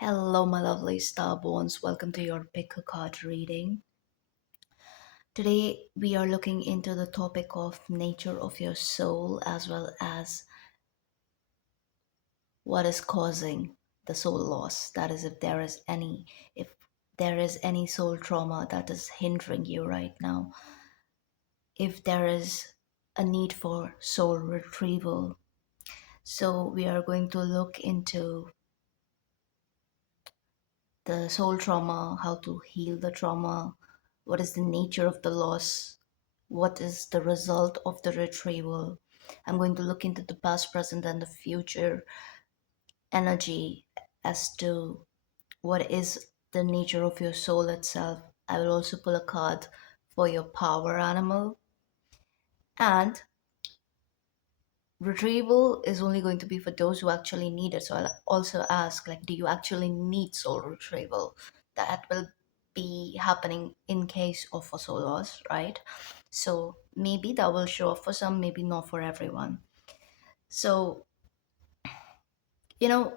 Hello, my lovely starborns. Welcome to your pick a card reading. Today, we are looking into the topic of nature of your soul as well as what is causing the soul loss. That is, if there is any soul trauma that is hindering you right now, if there is a need for soul retrieval. So, we are going to look into the soul trauma, how to heal the trauma, what is the nature of the loss, what is the result of the retrieval. I'm going to look into the past, present, and the future energy as to what is the nature of your soul itself. I will also pull a card for your power animal. And retrieval is only going to be for those who actually need it. So I'll also ask, like, do you actually need soul retrieval? That will be happening in case of a soul loss, right? So maybe that will show up for some, maybe not for everyone. So, you know,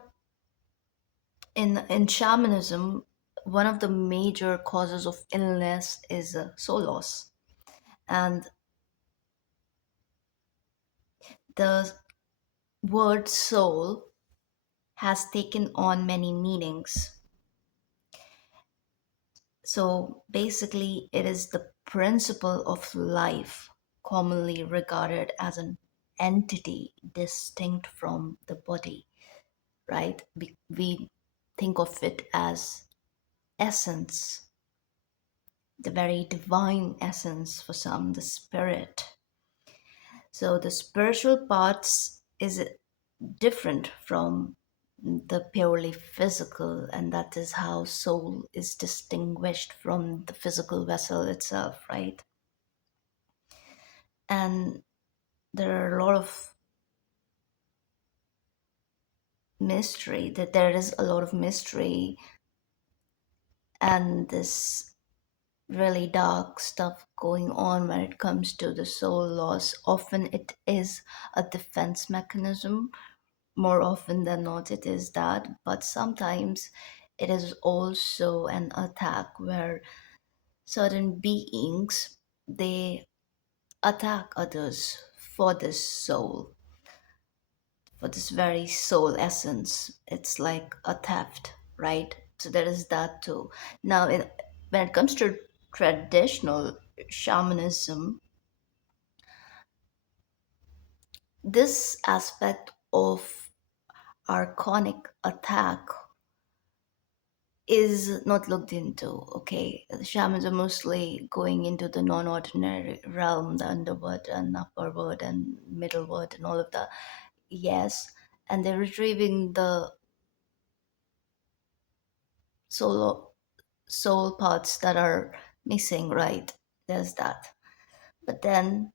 in shamanism, one of the major causes of illness is soul loss. And the word soul has taken on many meanings. So basically, it is the principle of life, commonly regarded as an entity distinct from the body, right? We think of it as essence, the very divine essence for some, the spirit. So the spiritual parts is different from the purely physical, and that is how soul is distinguished from the physical vessel itself, right? And there are a lot of mystery, that there is a lot of mystery and this really dark stuff going on when it comes to the soul loss. Often it is a defense mechanism. More often than not, it is that, but sometimes it is also an attack where certain beings, they attack others for this soul, for this very soul essence. It's like a theft, right? So there is that too. Now, when it comes to traditional shamanism, this aspect of archonic attack is not looked into. Okay, the shamans are mostly going into the non-ordinary realm, the underworld and upper world and middle world and all of that. Yes, and they're retrieving the soul soul parts that are missing, right? There's that. But then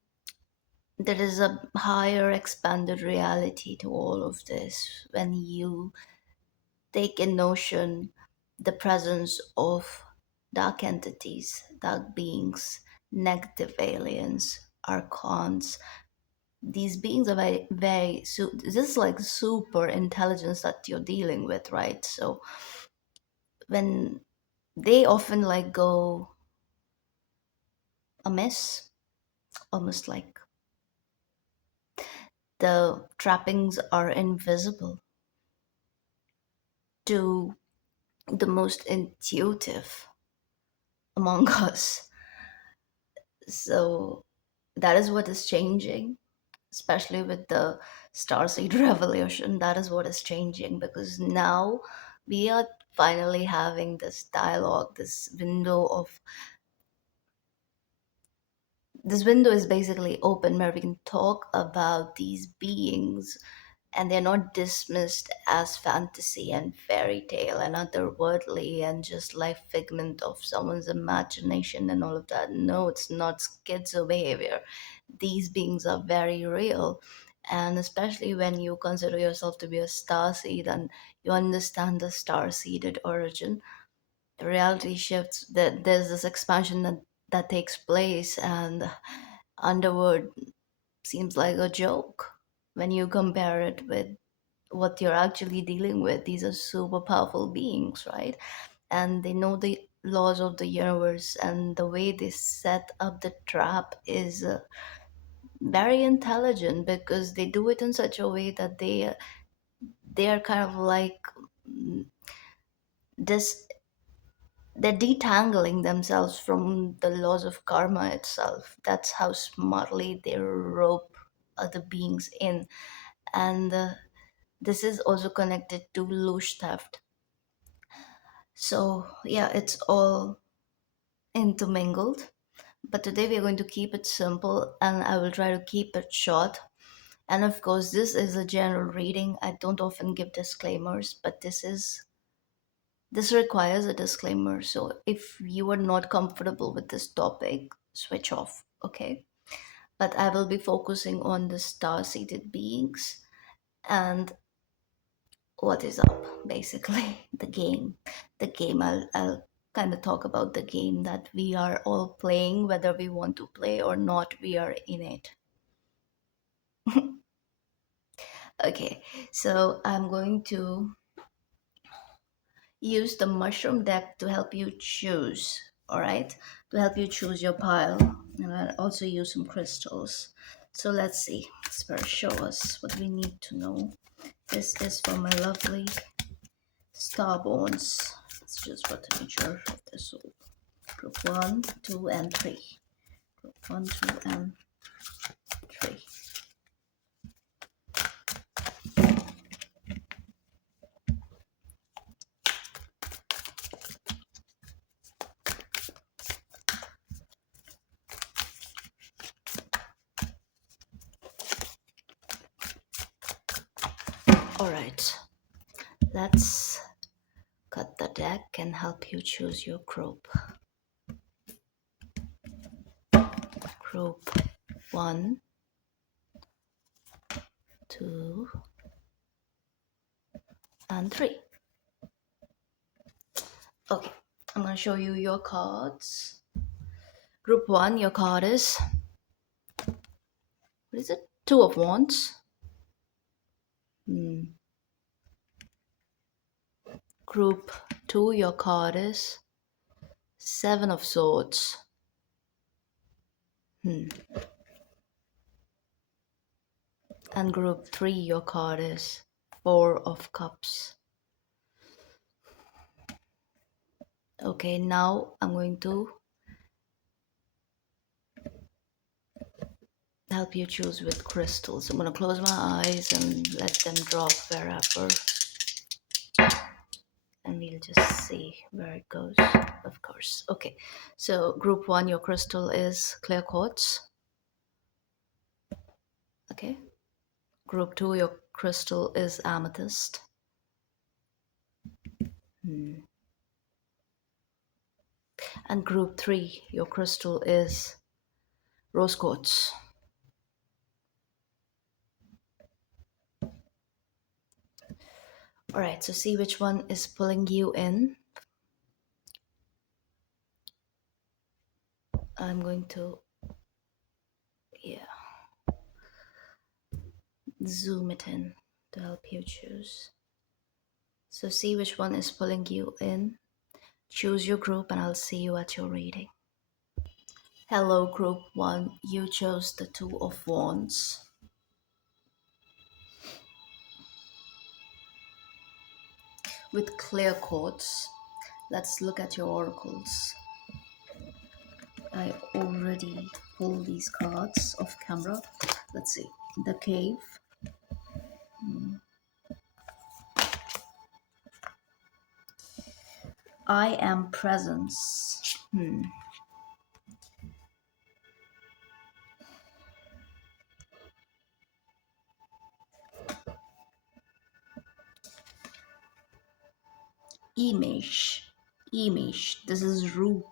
there is a higher expanded reality to all of this when you take in notion the presence of dark entities, dark beings, negative aliens, archons. These beings are this is like super intelligence that you're dealing with, right? So when they often like go amiss, almost like the trappings are invisible to the most intuitive among us. So that is what is changing, especially with the Starseed revolution. That is what is changing because now we are finally having this dialogue, this window is basically open where we can talk about these beings, and they're not dismissed as fantasy and fairy tale and otherworldly and just life figment of someone's imagination and all of that. No, it's not schizo behavior. These beings are very real. And especially when you consider yourself to be a star seed and you understand the star seeded origin, the reality shifts, that there's this expansion that takes place, and underworld seems like a joke when you compare it with what you're actually dealing with. These are super powerful beings, right? And they know the laws of the universe, and the way they set up the trap is very intelligent, because they do it in such a way that they are kind of like, mm, this they're detangling themselves from the laws of karma itself. That's how smartly they rope other beings in. And this is also connected to loosh theft. So yeah, it's all intermingled. But today we're going to keep it simple, and I will try to keep it short. And of course, this is a general reading. I don't often give disclaimers, but this requires a disclaimer. So if you are not comfortable with this topic, switch off, okay? But I will be focusing on the star-seated beings and what is up, basically. The game. I'll kind of talk about the game that we are all playing, whether we want to play or not, we are in it. Okay, so I'm going to use the mushroom deck to help you choose, all right? To help you choose your pile. And I'll also use some crystals. So let's see. Spirit, show us what we need to know. This is for my lovely starborns. Let's choose what nature of their soul. Group 1, 2, and 3. Group 1, 2, and 3. All right. Let's cut the deck and help you choose your group. Group 1, 2, and 3. Okay, I'm gonna show you your cards. Group 1, your card is, what is it? Two of Wands. Hmm. Group 2, your card is Seven of Swords. Hmm. And group 3, your card is Four of Cups. Okay, now I'm going to help you choose with crystals. I'm gonna close my eyes and let them drop wherever, and we'll just see where it goes, of course. Okay, so group 1, your crystal is clear quartz. Okay, group 2, your crystal is amethyst. Hmm. And group 3, your crystal is rose quartz. All right, so see which one is pulling you in. I'm going to, yeah, zoom it in to help you choose. So see which one is pulling you in. Choose your group and I'll see you at your reading. Hello, group 1. You chose the Two of Wands. With clear quartz, let's look at your oracles. I already pulled these cards off camera. Let's see. The Cave. I am presence. Image. Image. This is root.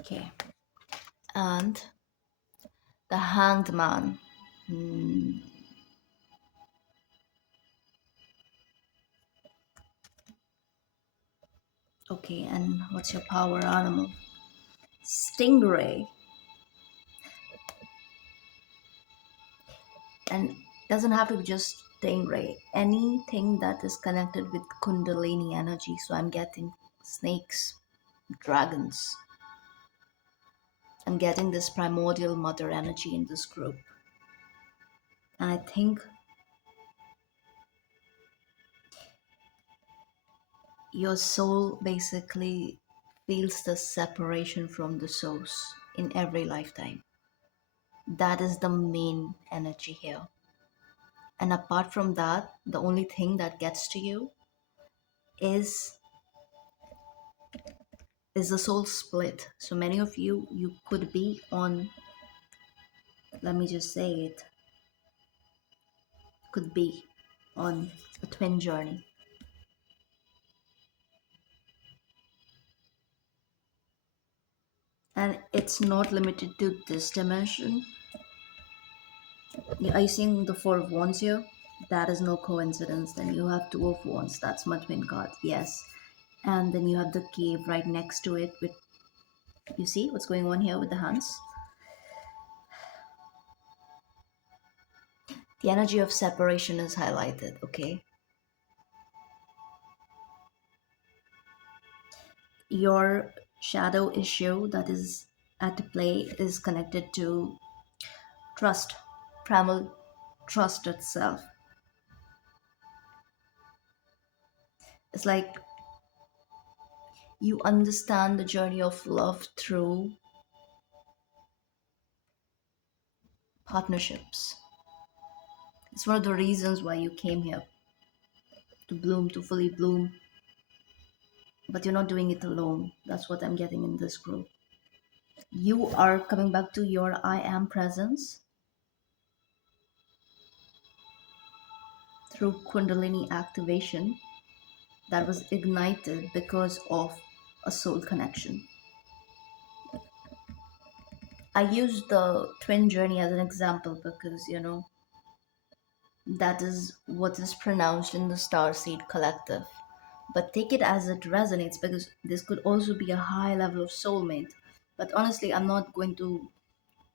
Okay. And the Hanged Man. Okay, and what's your power animal? Stingray. And doesn't have to be just stingray. Anything that is connected with Kundalini energy. So I'm getting snakes, dragons. I'm getting this primordial mother energy in this group. And I think your soul basically feels the separation from the source in every lifetime. That is the main energy here. And apart from that, the only thing that gets to you is is the soul split. So many of you could be on, let me just say it, could be on a twin journey. And it's not limited to this dimension. Are you seeing the Four of Wands here? That is no coincidence. Then you have Two of Wands. That's my twin card. Yes. And then you have the cave right next to it. With, you see what's going on here with the hands? The energy of separation is highlighted, okay? Your shadow issue that is at play is connected to trust, primal trust itself. It's like you understand the journey of love through partnerships. It's one of the reasons why you came here, to bloom, to fully bloom, but you're not doing it alone. That's what I'm getting in this group. You are coming back to your I am presence through Kundalini activation that was ignited because of a soul connection. I use the twin journey as an example because, that is what is pronounced in the Starseed collective. But take it as it resonates because this could also be a high level of soulmate. But honestly, I'm not going to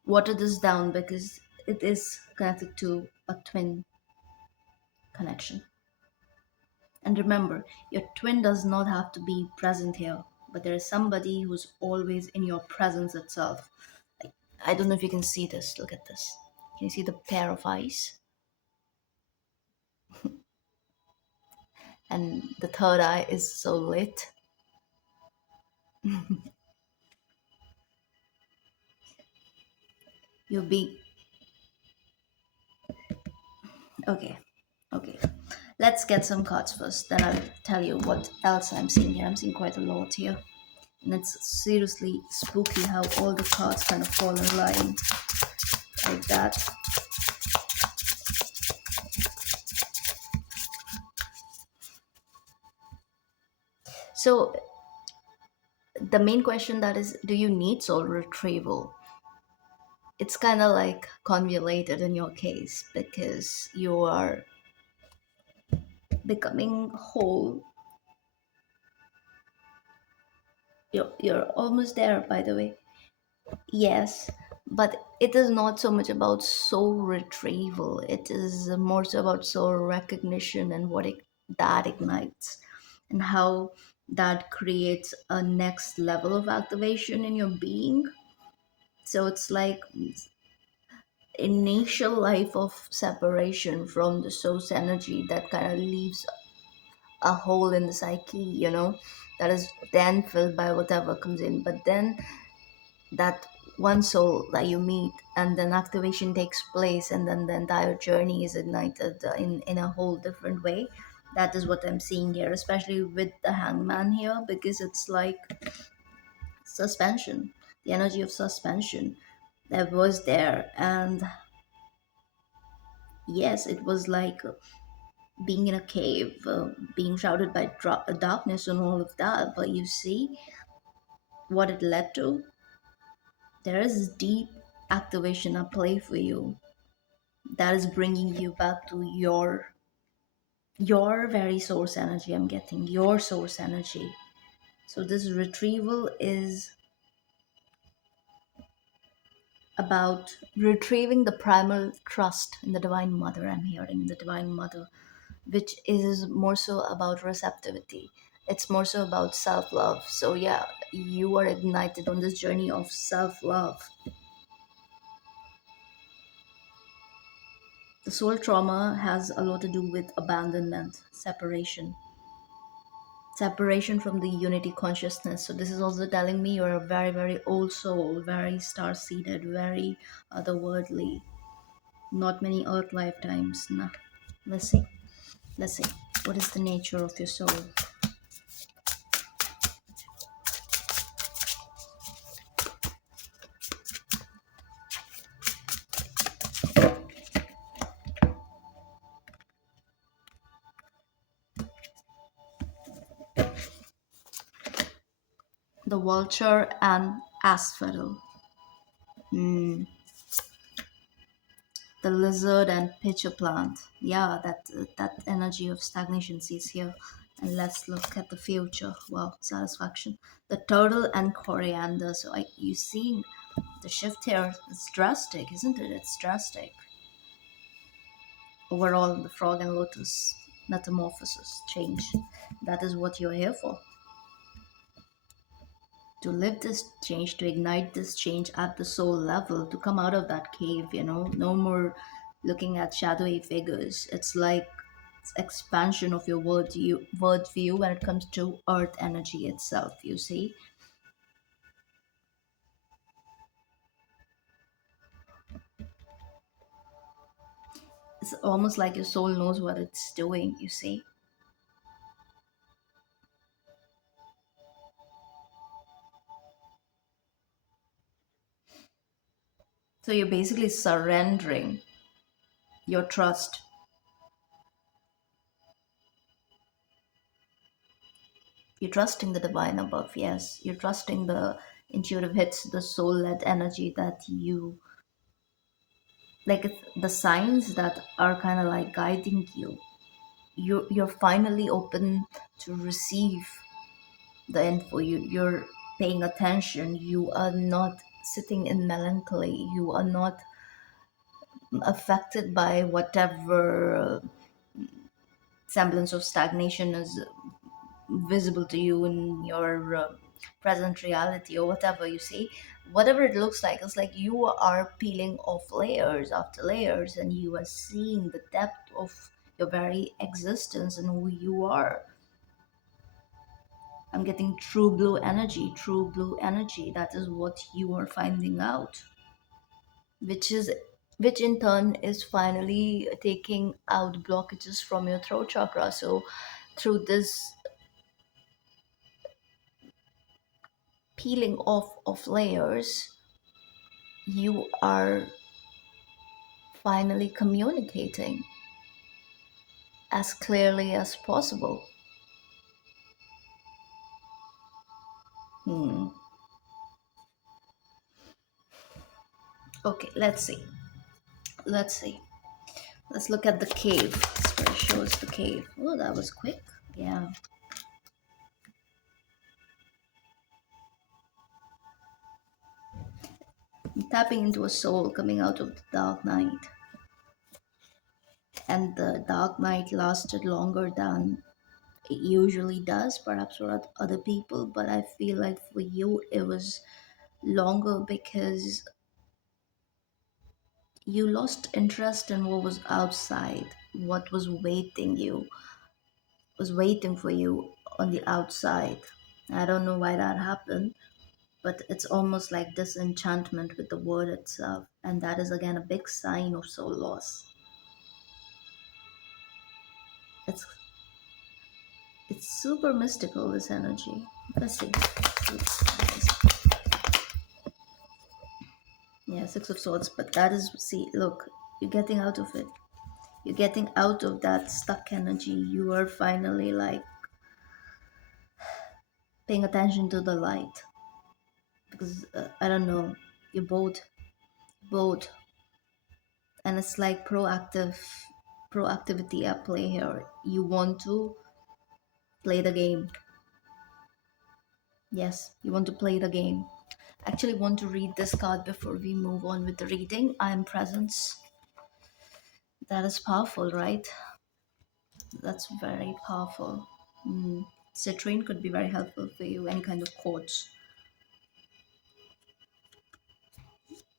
water this down because it is connected to a twin connection. And remember, your twin does not have to be present here, but there is somebody who's always in your presence itself. I don't know if you can see this. Look at this. Can you see the pair of eyes? And the third eye is so lit. You'll be okay. Okay. Let's get some cards first. Then I'll tell you what else I'm seeing here. I'm seeing quite a lot here. And it's seriously spooky how all the cards kind of fall in line like that. So the main question that is, do you need soul retrieval? It's kind of like convoluted in your case because you are becoming whole. You're almost there, by the way. Yes, but it is not so much about soul retrieval. It is more so about soul recognition and that ignites and how that creates a next level of activation in your being. So it's like initial life of separation from the source energy that kind of leaves a hole in the psyche, that is then filled by whatever comes in. But then that one soul that you meet and then activation takes place and then the entire journey is ignited in a whole different way. That is what I'm seeing here, especially with the hangman here, because it's like suspension, the energy of suspension that was there. And yes, it was like being in a cave, being shrouded by darkness and all of that. But you see what it led to? There is deep activation at play for you that is bringing you back to your very source energy. I'm getting your source energy. So this retrieval is about retrieving the primal trust in the Divine Mother. I'm hearing the Divine Mother, which is more so about receptivity. It's more so about self love. So, yeah, you are ignited on this journey of self love. The soul trauma has a lot to do with abandonment, separation from the unity consciousness. So, this is also telling me you're a very, very old soul, very star seeded, very otherworldly. Not many earth lifetimes. Nah. Let's see. Let's see. What is the nature of your soul? The vulture and asphodel. Hmm. The lizard and pitcher plant. Yeah, that energy of stagnation sees here. And let's look at the future. Wow, satisfaction. The turtle and coriander. So you see the shift here is drastic, isn't it? It's drastic. Overall, the frog and lotus metamorphosis change. That is what you're here for. To live this change, to ignite this change at the soul level, to come out of that cave, no more looking at shadowy figures. It's like expansion of your worldview when it comes to earth energy itself, you see. It's almost like your soul knows what it's doing, you see. So you're basically surrendering your trust. You're trusting the divine above, yes. You're trusting the intuitive hits, the soul led energy that you like, the signs that are kind of like guiding you. You're finally open to receive the info. You're paying attention. You are not sitting in melancholy. You are not affected by whatever semblance of stagnation is visible to you in your present reality, or whatever you see. Whatever it looks like, it's like you are peeling off layers after layers, and you are seeing the depth of your very existence and who you are. I'm getting true blue energy, true blue energy. That is what you are finding out, which is which in turn is finally taking out blockages from your throat chakra. So through this peeling off of layers, you are finally communicating as clearly as possible. Hmm. Okay, let's see. Let's see. Let's look at the cave. Spirit shows the cave. Oh, that was quick. Yeah. I'm tapping into a soul coming out of the dark night. And the dark night lasted longer than it usually does, perhaps for other people, but I feel like for you it was longer because you lost interest in what was outside, what was waiting for you on the outside. I don't know why that happened, but it's almost like disenchantment with the word itself, and that is again a big sign of soul loss. It's it's super mystical, this energy. Let's see. Yeah, Six of Swords, but that is, see, look, you're getting out of it. You're getting out of that stuck energy. You are finally like paying attention to the light, because I don't know, you're both, and it's like proactivity at play here. You want to play the game. Yes, you want to play the game. Actually want to read this card before we move on with the reading. I am presence. That is powerful, right? That's very powerful. Citrine could be very helpful for you. Any kind of quotes.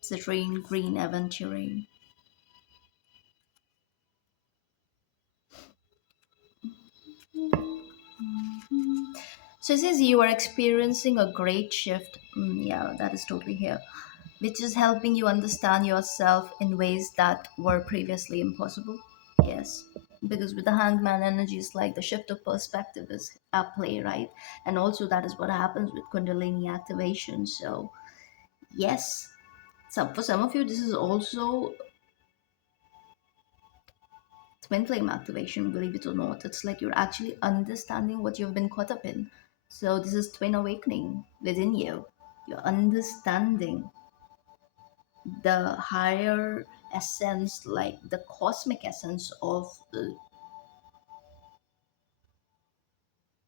Citrine, green, aventurine. So it says you are experiencing a great shift. Yeah, that is totally here. Which is helping you understand yourself in ways that were previously impossible. Yes. Because with the hangman energy, it's like the shift of perspective is at play, right? And also that is what happens with Kundalini activation. So yes. So for some of you, this is also twin flame activation, believe it or not. It's like you're actually understanding what you've been caught up in. So this is twin awakening within you. You're understanding the higher essence, like the cosmic essence of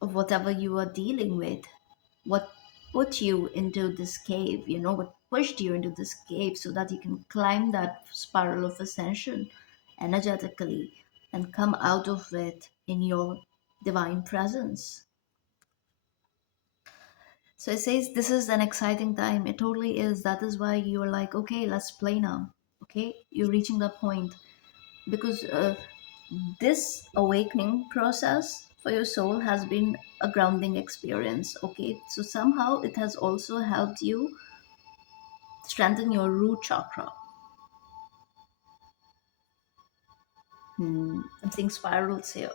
whatever you are dealing with. What put you into this cave, what pushed you into this cave so that you can climb that spiral of ascension energetically and come out of it in your divine presence. So it says this is an exciting time. It totally is. That is why you are like, okay, let's play now. Okay, you're reaching that point because this awakening process for your soul has been a grounding experience. Okay, so somehow it has also helped you strengthen your root chakra. I'm seeing spirals here.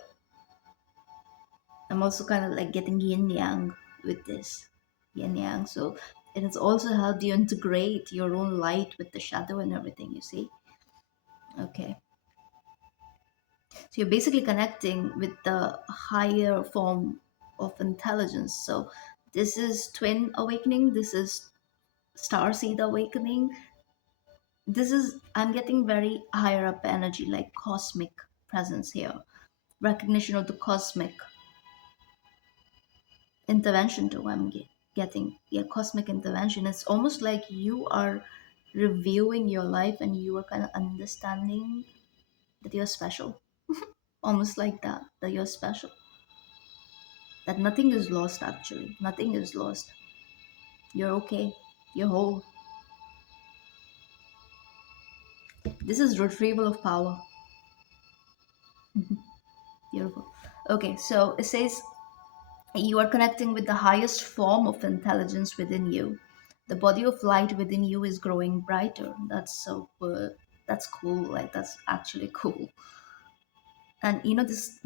I'm also kind of like getting yin yang with this. Yin yang. So it has also helped you integrate your own light with the shadow and everything, you see? Okay. So you're basically connecting with the higher form of intelligence. So this is twin awakening. This is starseed awakening. This is, I'm getting very higher up energy, like cosmic presence here. Recognition of the cosmic intervention too. Getting, yeah, cosmic intervention. It's almost like you are reviewing your life and you are kind of understanding that you're special. Almost like that you're special. That nothing is lost actually. Nothing is lost. You're okay. You're whole. This is retrieval of power. Beautiful. Okay, so it says you are connecting with the highest form of intelligence within you. The body of light within you is growing brighter. That's so that's cool. Like that's actually cool. And this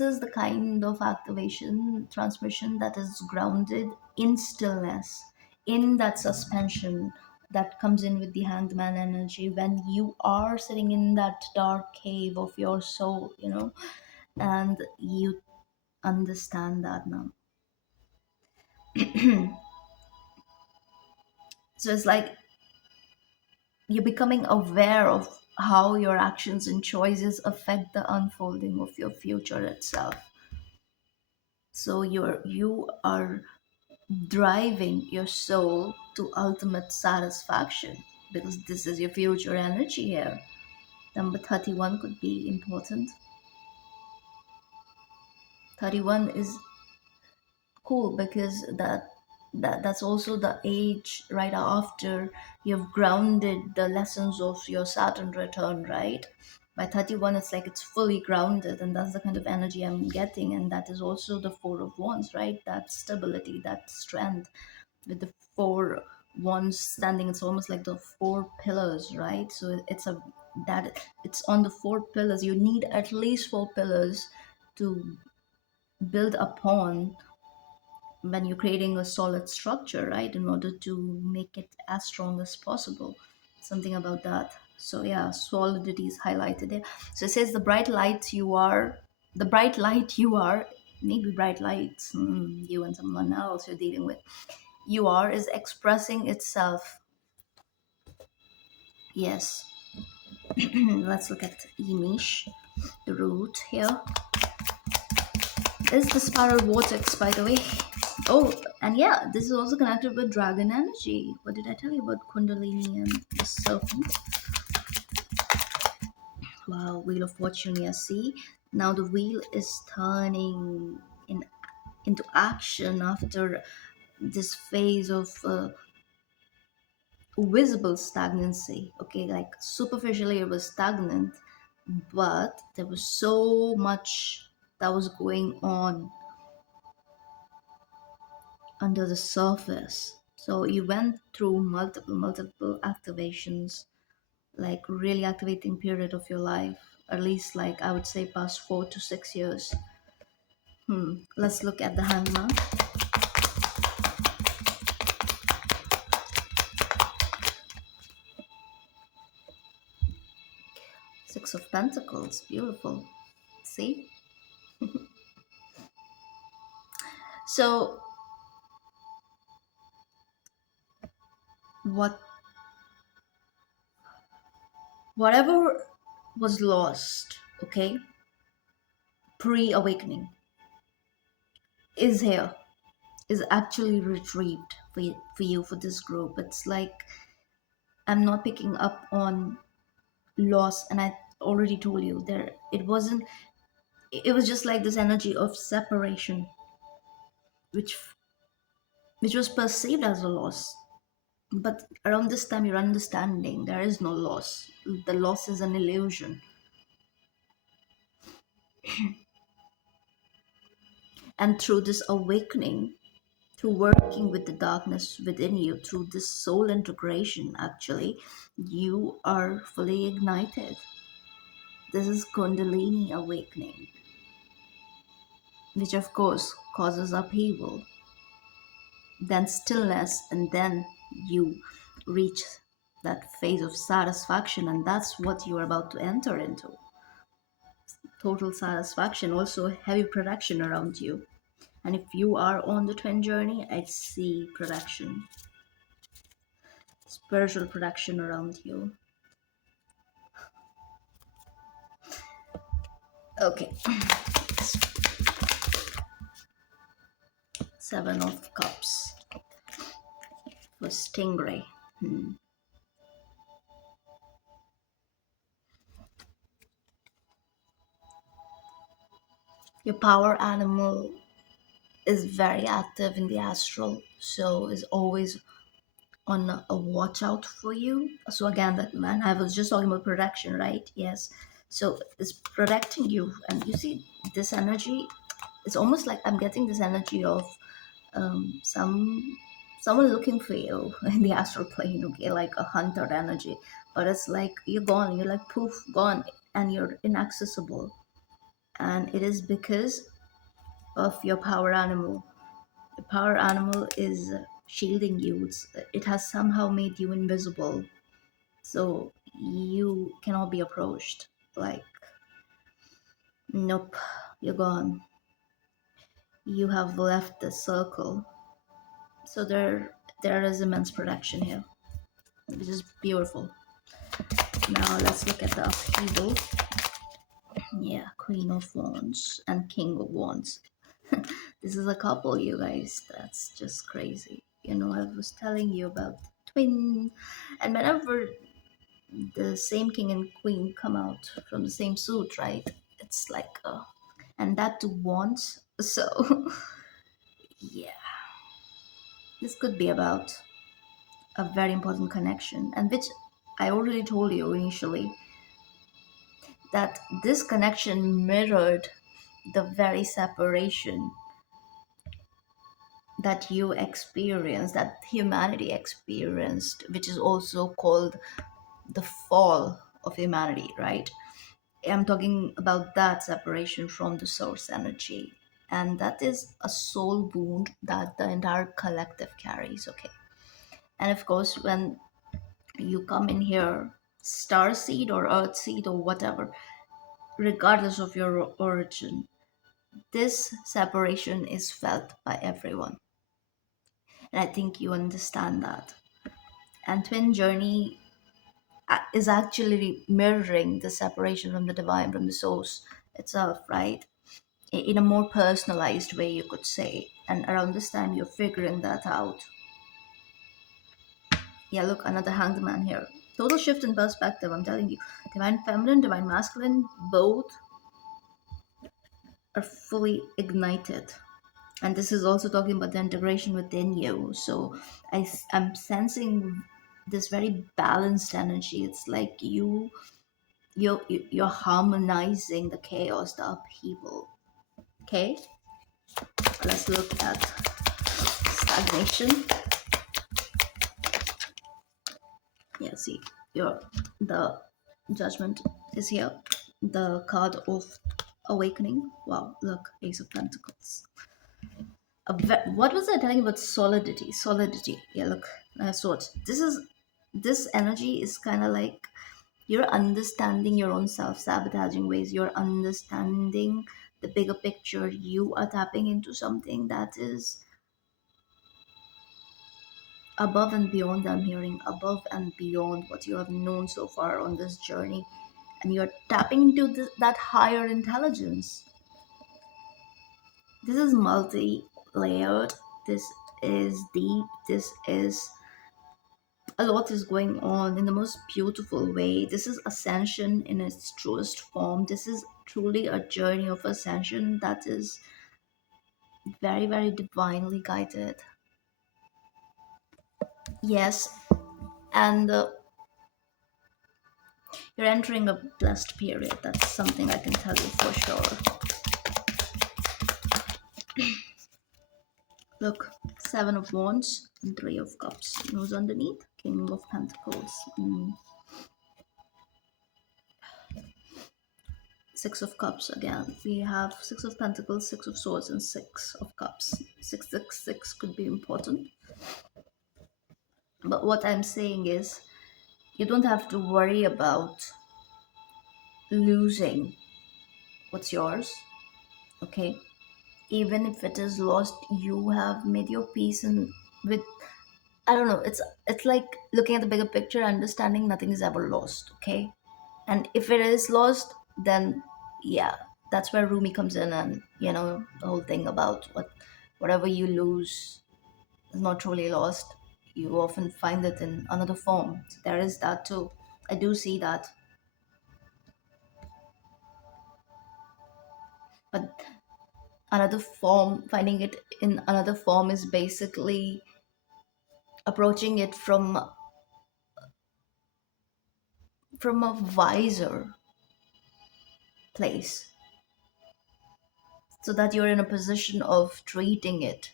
is the kind of activation transmission that is grounded in stillness, in that suspension that comes in with the hanged man energy when you are sitting in that dark cave of your soul, and you understand that now. So it's like you're becoming aware of how your actions and choices affect the unfolding of your future itself. So you are driving your soul to ultimate satisfaction because this is your future energy here. Number 31 could be important. 31 is cool because that's also the age right after you've grounded the lessons of your Saturn return, right? By 31 it's like it's fully grounded, and that's the kind of energy I'm getting. And that is also the Four of Wands, right? That stability, that strength with the four wands standing. It's almost like the four pillars, right? So it's a that it's on the four pillars. You need at least four pillars to build upon when you're creating a solid structure, right? In order to make it as strong as possible. Something about that. So yeah, solidity is highlighted there. So it says the bright light you are, maybe bright lights, you and someone else you're dealing with. You are is expressing itself. Yes. Let's look at Imish, the root here. This is the spiral vortex, by the way. Oh, and yeah, this is also connected with dragon energy. What did I tell you about Kundalini and the serpent? Wow, Wheel of Fortune, yeah, see? Now the wheel is turning in into action after this phase of visible stagnancy. Okay, like superficially it was stagnant, but there was so much that was going on under the surface. So you went through multiple activations, like really activating period of your life, at least like I would say past 4 to 6 years. Let's look at the hangman. Six of Pentacles, beautiful. See? So what whatever was lost, okay, pre-awakening is here, is actually retrieved for you, for this group. It's like I'm not picking up on loss, and I already told you there it wasn't, it was just like this energy of separation, which which was perceived as a loss. But around this time you're understanding there is no loss. The loss is an illusion. And through this awakening, through working with the darkness within you, through this soul integration, actually, you are fully ignited. This is Kundalini awakening, which of course causes upheaval, then stillness, and then you reach that phase of satisfaction, and that's what you are about to enter into. Total satisfaction, also heavy production around you. And if you are on the twin journey, I see production, spiritual production around you. Okay, Seven of Cups for Stingray. Your power animal is very active in the astral, so is always on a watch out for you. So again, that man, I was just talking about protection, right? Yes. So it's protecting you, and you see this energy. It's almost like I'm getting this energy of someone looking for you in the astral plane. Okay, like a hunter energy, but it's like you're gone. You're like poof, gone, and you're inaccessible. And it is because of your power animal. The power animal is shielding you. It has somehow made you invisible, so you cannot be approached. Like, nope, you're gone. You have left the circle. So there is immense protection here, which is beautiful. Now let's look at the upheaval. Yeah, Queen of Wands and King of Wands. This is a couple, you guys. That's just crazy. You know, I was telling you about twin, and whenever the same king and queen come out from the same suit, right? It's like, and that too once. So, yeah, this could be about a very important connection, and which I already told you initially that this connection mirrored the very separation that you experienced, that humanity experienced, which is also called the fall of humanity, right? I'm talking about that separation from the source energy. And that is a soul wound that the entire collective carries, okay? And of course, when you come in here, star seed or earth seed or whatever, regardless of your origin, this separation is felt by everyone. And I think you understand that. And twin journey is actually mirroring the separation from the divine, from the source itself, right? in a more personalized way, you could say. And around this time, you're figuring that out. Yeah, look, another hanged man here. Total shift in perspective, I'm telling you. Divine feminine, divine masculine, both are fully ignited. And this is also talking about the integration within you. So I'm sensing this very balanced energy. It's like you're harmonizing the chaos, the upheaval. Okay, let's look at stagnation. Yeah, see, your the judgment is here. The card of awakening. Wow, look, Ace of Pentacles. What was I telling about solidity? Solidity. Yeah, look, swords. This energy is kind of like you're understanding your own self-sabotaging ways. You're understanding the bigger picture. You are tapping into something that is above and beyond. I'm hearing above and beyond what you have known so far on this journey, and you're tapping into that higher intelligence. This is multi-layered. This is deep. This is a lot is going on in the most beautiful way. This is ascension in its truest form. This is truly a journey of ascension that is very, very divinely guided. Yes, and you're entering a blessed period. That's something I can tell you for sure. Look, Seven of Wands and Three of Cups. Who's underneath? King of Pentacles. Six of Cups again. We have Six of Pentacles, Six of Swords, and Six of Cups. 666 could be important. But what I'm saying is, you don't have to worry about losing what's yours, okay? Even if it is lost, you have made your peace and with I don't know, it's like looking at the bigger picture, understanding nothing is ever lost, okay? And if it is lost, then yeah, that's where Rumi comes in, and the whole thing about whatever you lose is not truly lost. You often find it in another form. There is that too. I do see that. But another form, finding it in another form, is basically approaching it from a wiser place, so that you're in a position of treating it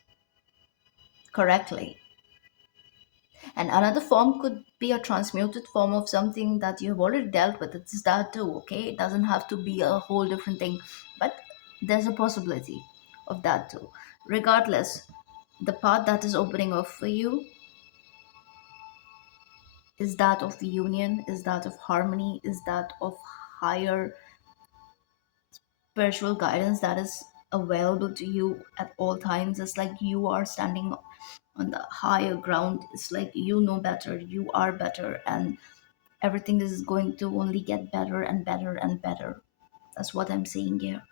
correctly. And another form could be a transmuted form of something that you have already dealt with. It's that too, okay? It doesn't have to be a whole different thing, but there's a possibility of that too. Regardless, the path that is opening up for you is that of union, is that of harmony, is that of higher spiritual guidance that is available to you at all times. It's like you are standing on the higher ground. It's like you know better, you are better, and everything is going to only get better and better and better. That's what I'm saying here.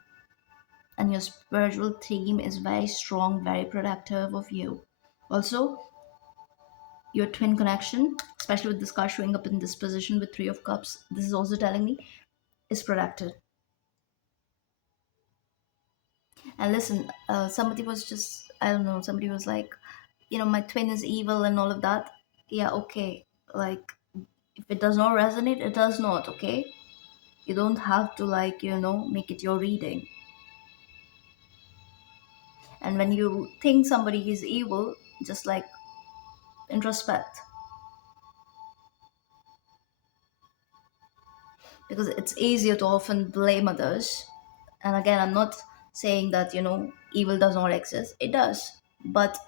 And your spiritual team is very strong, very protective of you. Also, your twin connection, especially with this card showing up in this position with Three of Cups, this is also telling me is protected. And listen, somebody was just, I don't know, somebody was like, my twin is evil and all of that. Yeah, okay. Like, if it does not resonate, it does not, okay? You don't have to, like, make it your reading. And when you think somebody is evil, just like introspect. Because it's easier to often blame others. And again, I'm not saying that, evil does not exist. It does. But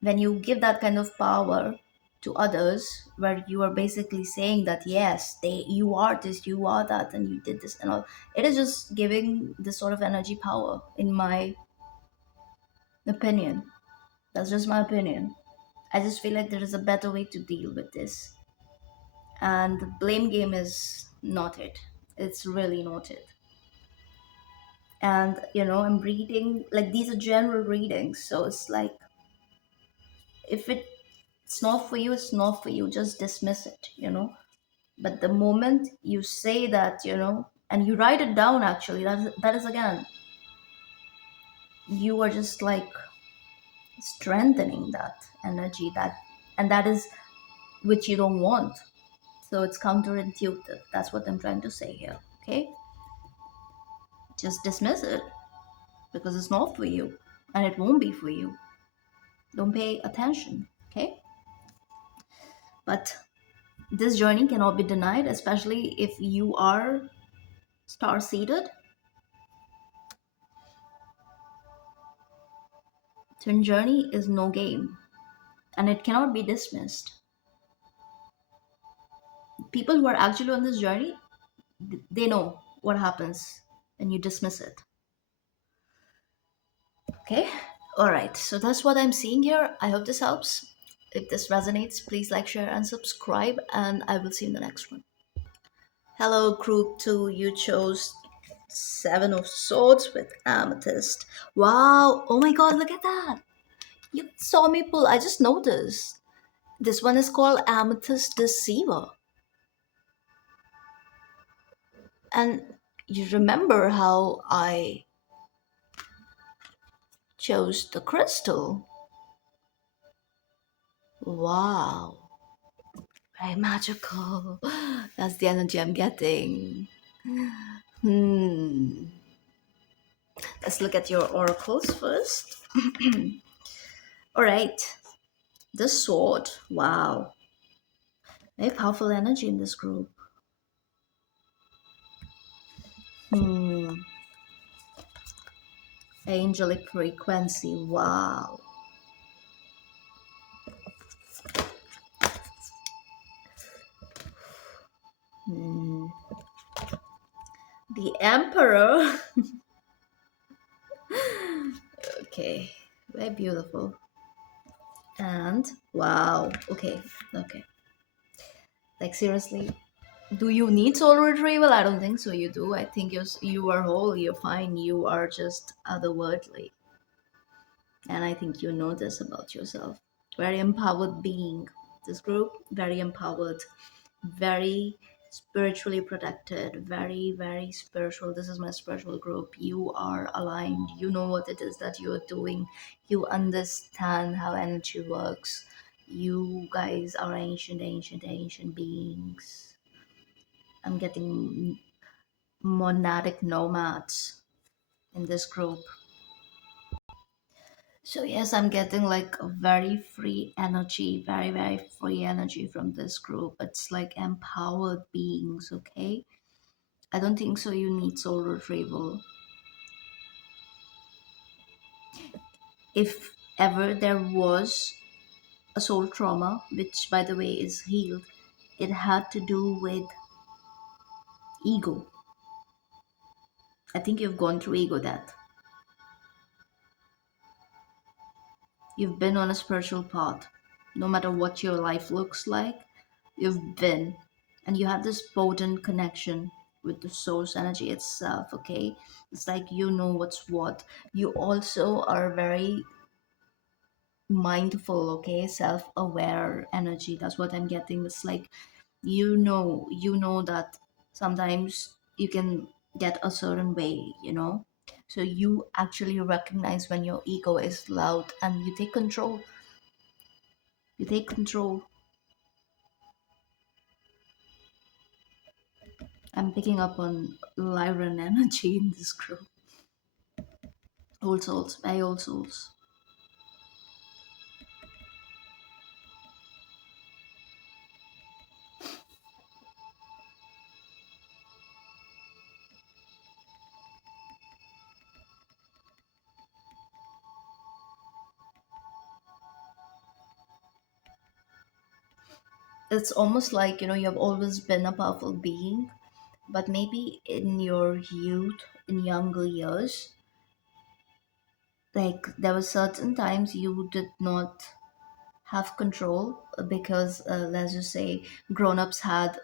when you give that kind of power to others, where you are basically saying that yes, you are this, you are that, and you did this and all, it is just giving this sort of energy power, in my opinion. That's just my opinion. I just feel like there is a better way to deal with this. And the blame game is not it. It's really not it. And I'm reading, like, these are general readings, so it's like, if it's not for you, it's not for you, just dismiss it. But the moment you say that, and you write it down, actually, that is again, you are just like strengthening that energy, and that is which you don't want. So it's counterintuitive. That's what I'm trying to say here. Okay, just dismiss it, because it's not for you, and it won't be for you. Don't pay attention. Okay. But this journey cannot be denied, especially if you are star seeded. Twin journey is no game, and it cannot be dismissed. People who are actually on this journey, they know what happens when you dismiss it. Okay. All right, so that's what I'm seeing here. I hope this helps. If this resonates, please like, share, and subscribe, and I will see you in the next one. Hello, group 2. You chose Seven of Swords with Amethyst. Wow. Oh my god, look at that. You saw me pull. I just noticed. This one is called Amethyst Deceiver. And you remember how I chose the crystal? Wow. Very magical. That's the energy I'm getting. Hmm. Let's look at your oracles first. All right. The sword. Wow. Very powerful energy in this group. Hmm. Angelic frequency. Wow. Hmm. The Emperor. Okay. Very beautiful. And wow. Okay. Okay. Like, seriously, do you need soul retrieval? I don't think so. You do. I think you are whole. You're fine. You are just otherworldly, and I think you know this about yourself. Very empowered being. This group, very empowered, very spiritually protected, very, very spiritual. This is my spiritual group. You are aligned. You know what it is that you're doing. You understand how energy works. You guys are ancient, ancient, ancient beings. I'm getting monadic nomads in this group. So yes, I'm getting like a very free energy, very, very free energy from this group. It's like empowered beings, okay? I don't think so you need soul retrieval. If ever there was a soul trauma, which by the way is healed, it had to do with ego. I think you've gone through ego death. You've been on a spiritual path. No matter what your life looks like, you've been. And you have this potent connection with the source energy itself, okay? It's like you know what's what. You also are very mindful, okay? Self aware energy. That's what I'm getting. It's like you know that sometimes you can get a certain way. So you actually recognize when your ego is loud, and you take control. You take control. I'm picking up on Lyran energy in this group. Old souls, by old souls. It's almost like, you've always been a powerful being, but maybe in your youth, in younger years, like there were certain times you did not have control because, let's just say, grown ups had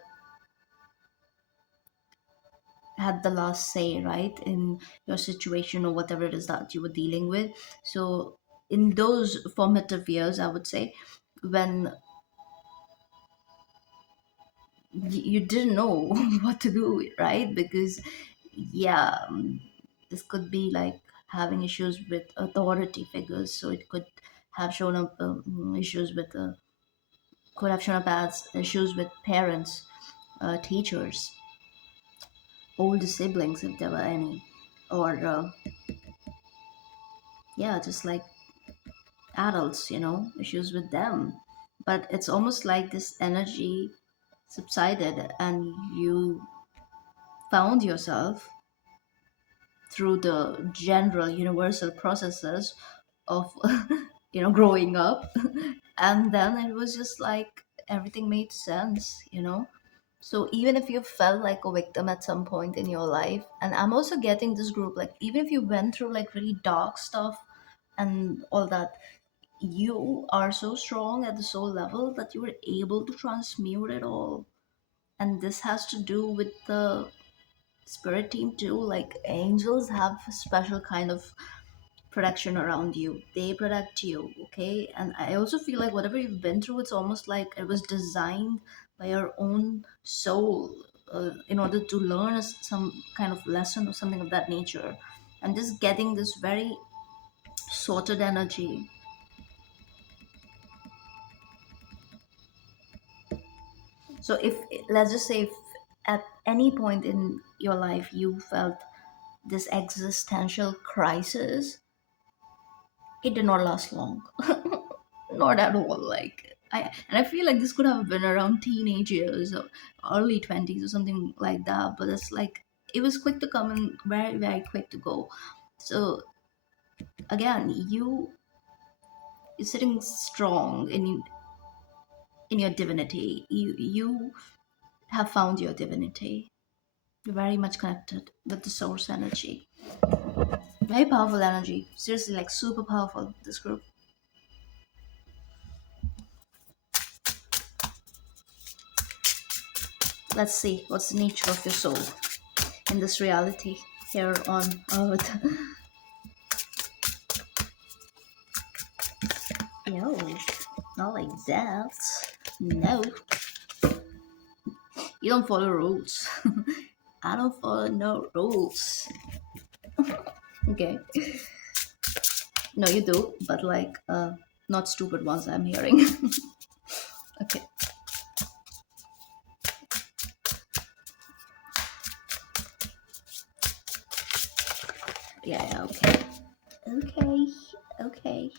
had the last say, right, in your situation or whatever it is that you were dealing with. So in those formative years, I would say, when you didn't know what to do, right? Because yeah, this could be like having issues with authority figures, so it could have shown up issues with could have shown up as issues with parents, teachers, older siblings if there were any, or yeah, just like adults, issues with them. But it's almost like this energy subsided and you found yourself through the general universal processes of growing up. And then it was just like everything made sense. So even if you felt like a victim at some point in your life, and I'm also getting this group, like even if you went through like really dark stuff and all that, you are so strong at the soul level that you were able to transmute it all. And this has to do with the spirit team too. Like angels have a special kind of protection around you, they protect you, okay? And I also feel like whatever you've been through, it's almost like it was designed by your own soul, in order to learn some kind of lesson or something of that nature. And just getting this very sorted energy. So if, let's just say, if at any point in your life you felt this existential crisis, it did not last long. Not at all. Like I feel like this could have been around teenage years or early 20s or something like that. But it's like it was quick to come and very, very quick to go. So again, you're sitting strong in your divinity. You have found your divinity. You're very much connected with the source energy. Very powerful energy. Seriously, like super powerful, this group. Let's see what's the nature of your soul in this reality here on Earth. Yo, not like that. No, you don't follow rules. I don't follow no rules. Okay. No, you do, but like, not stupid ones I'm hearing. Okay. Yeah, yeah, okay. Okay, okay.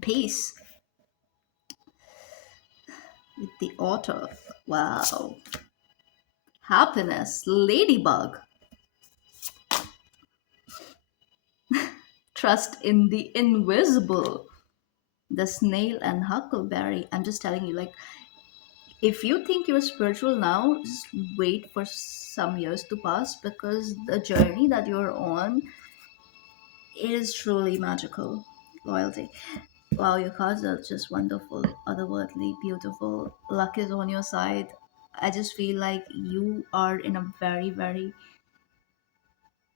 Peace with the author. Wow. Happiness, ladybug. Trust in the invisible. The snail and huckleberry. I'm just telling you, like, if you think you're spiritual now, just wait for some years to pass, because the journey that you're on is truly magical. Loyalty. Wow, your cards are just wonderful, otherworldly, beautiful. Luck is on your side. I just feel like you are in a very, very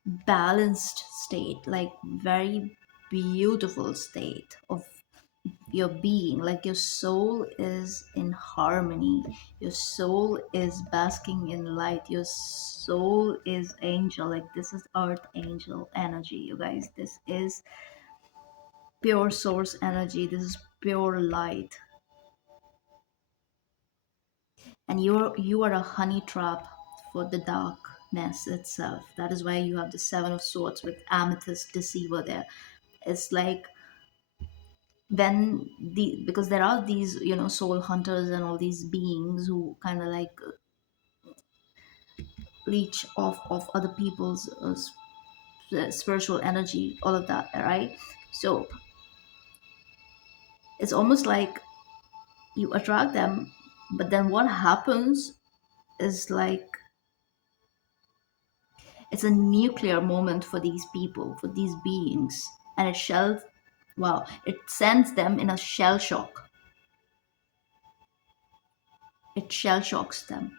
balanced state, like very beautiful state of your being. Like your soul is in harmony, your soul is basking in light, your soul is angel. Like this is earth angel energy, you guys. This is pure source energy, this is pure light. And you are a honey trap for the darkness itself. That is why you have the seven of swords with amethyst deceiver there. It's like when the because there are these soul hunters and all these beings who kind of like leech off of other people's spiritual energy, all of that, right? So it's almost like you attract them, but then what happens is like it's a nuclear moment for these people, for these beings, and it sends them in a shell shock. it shell shocks them,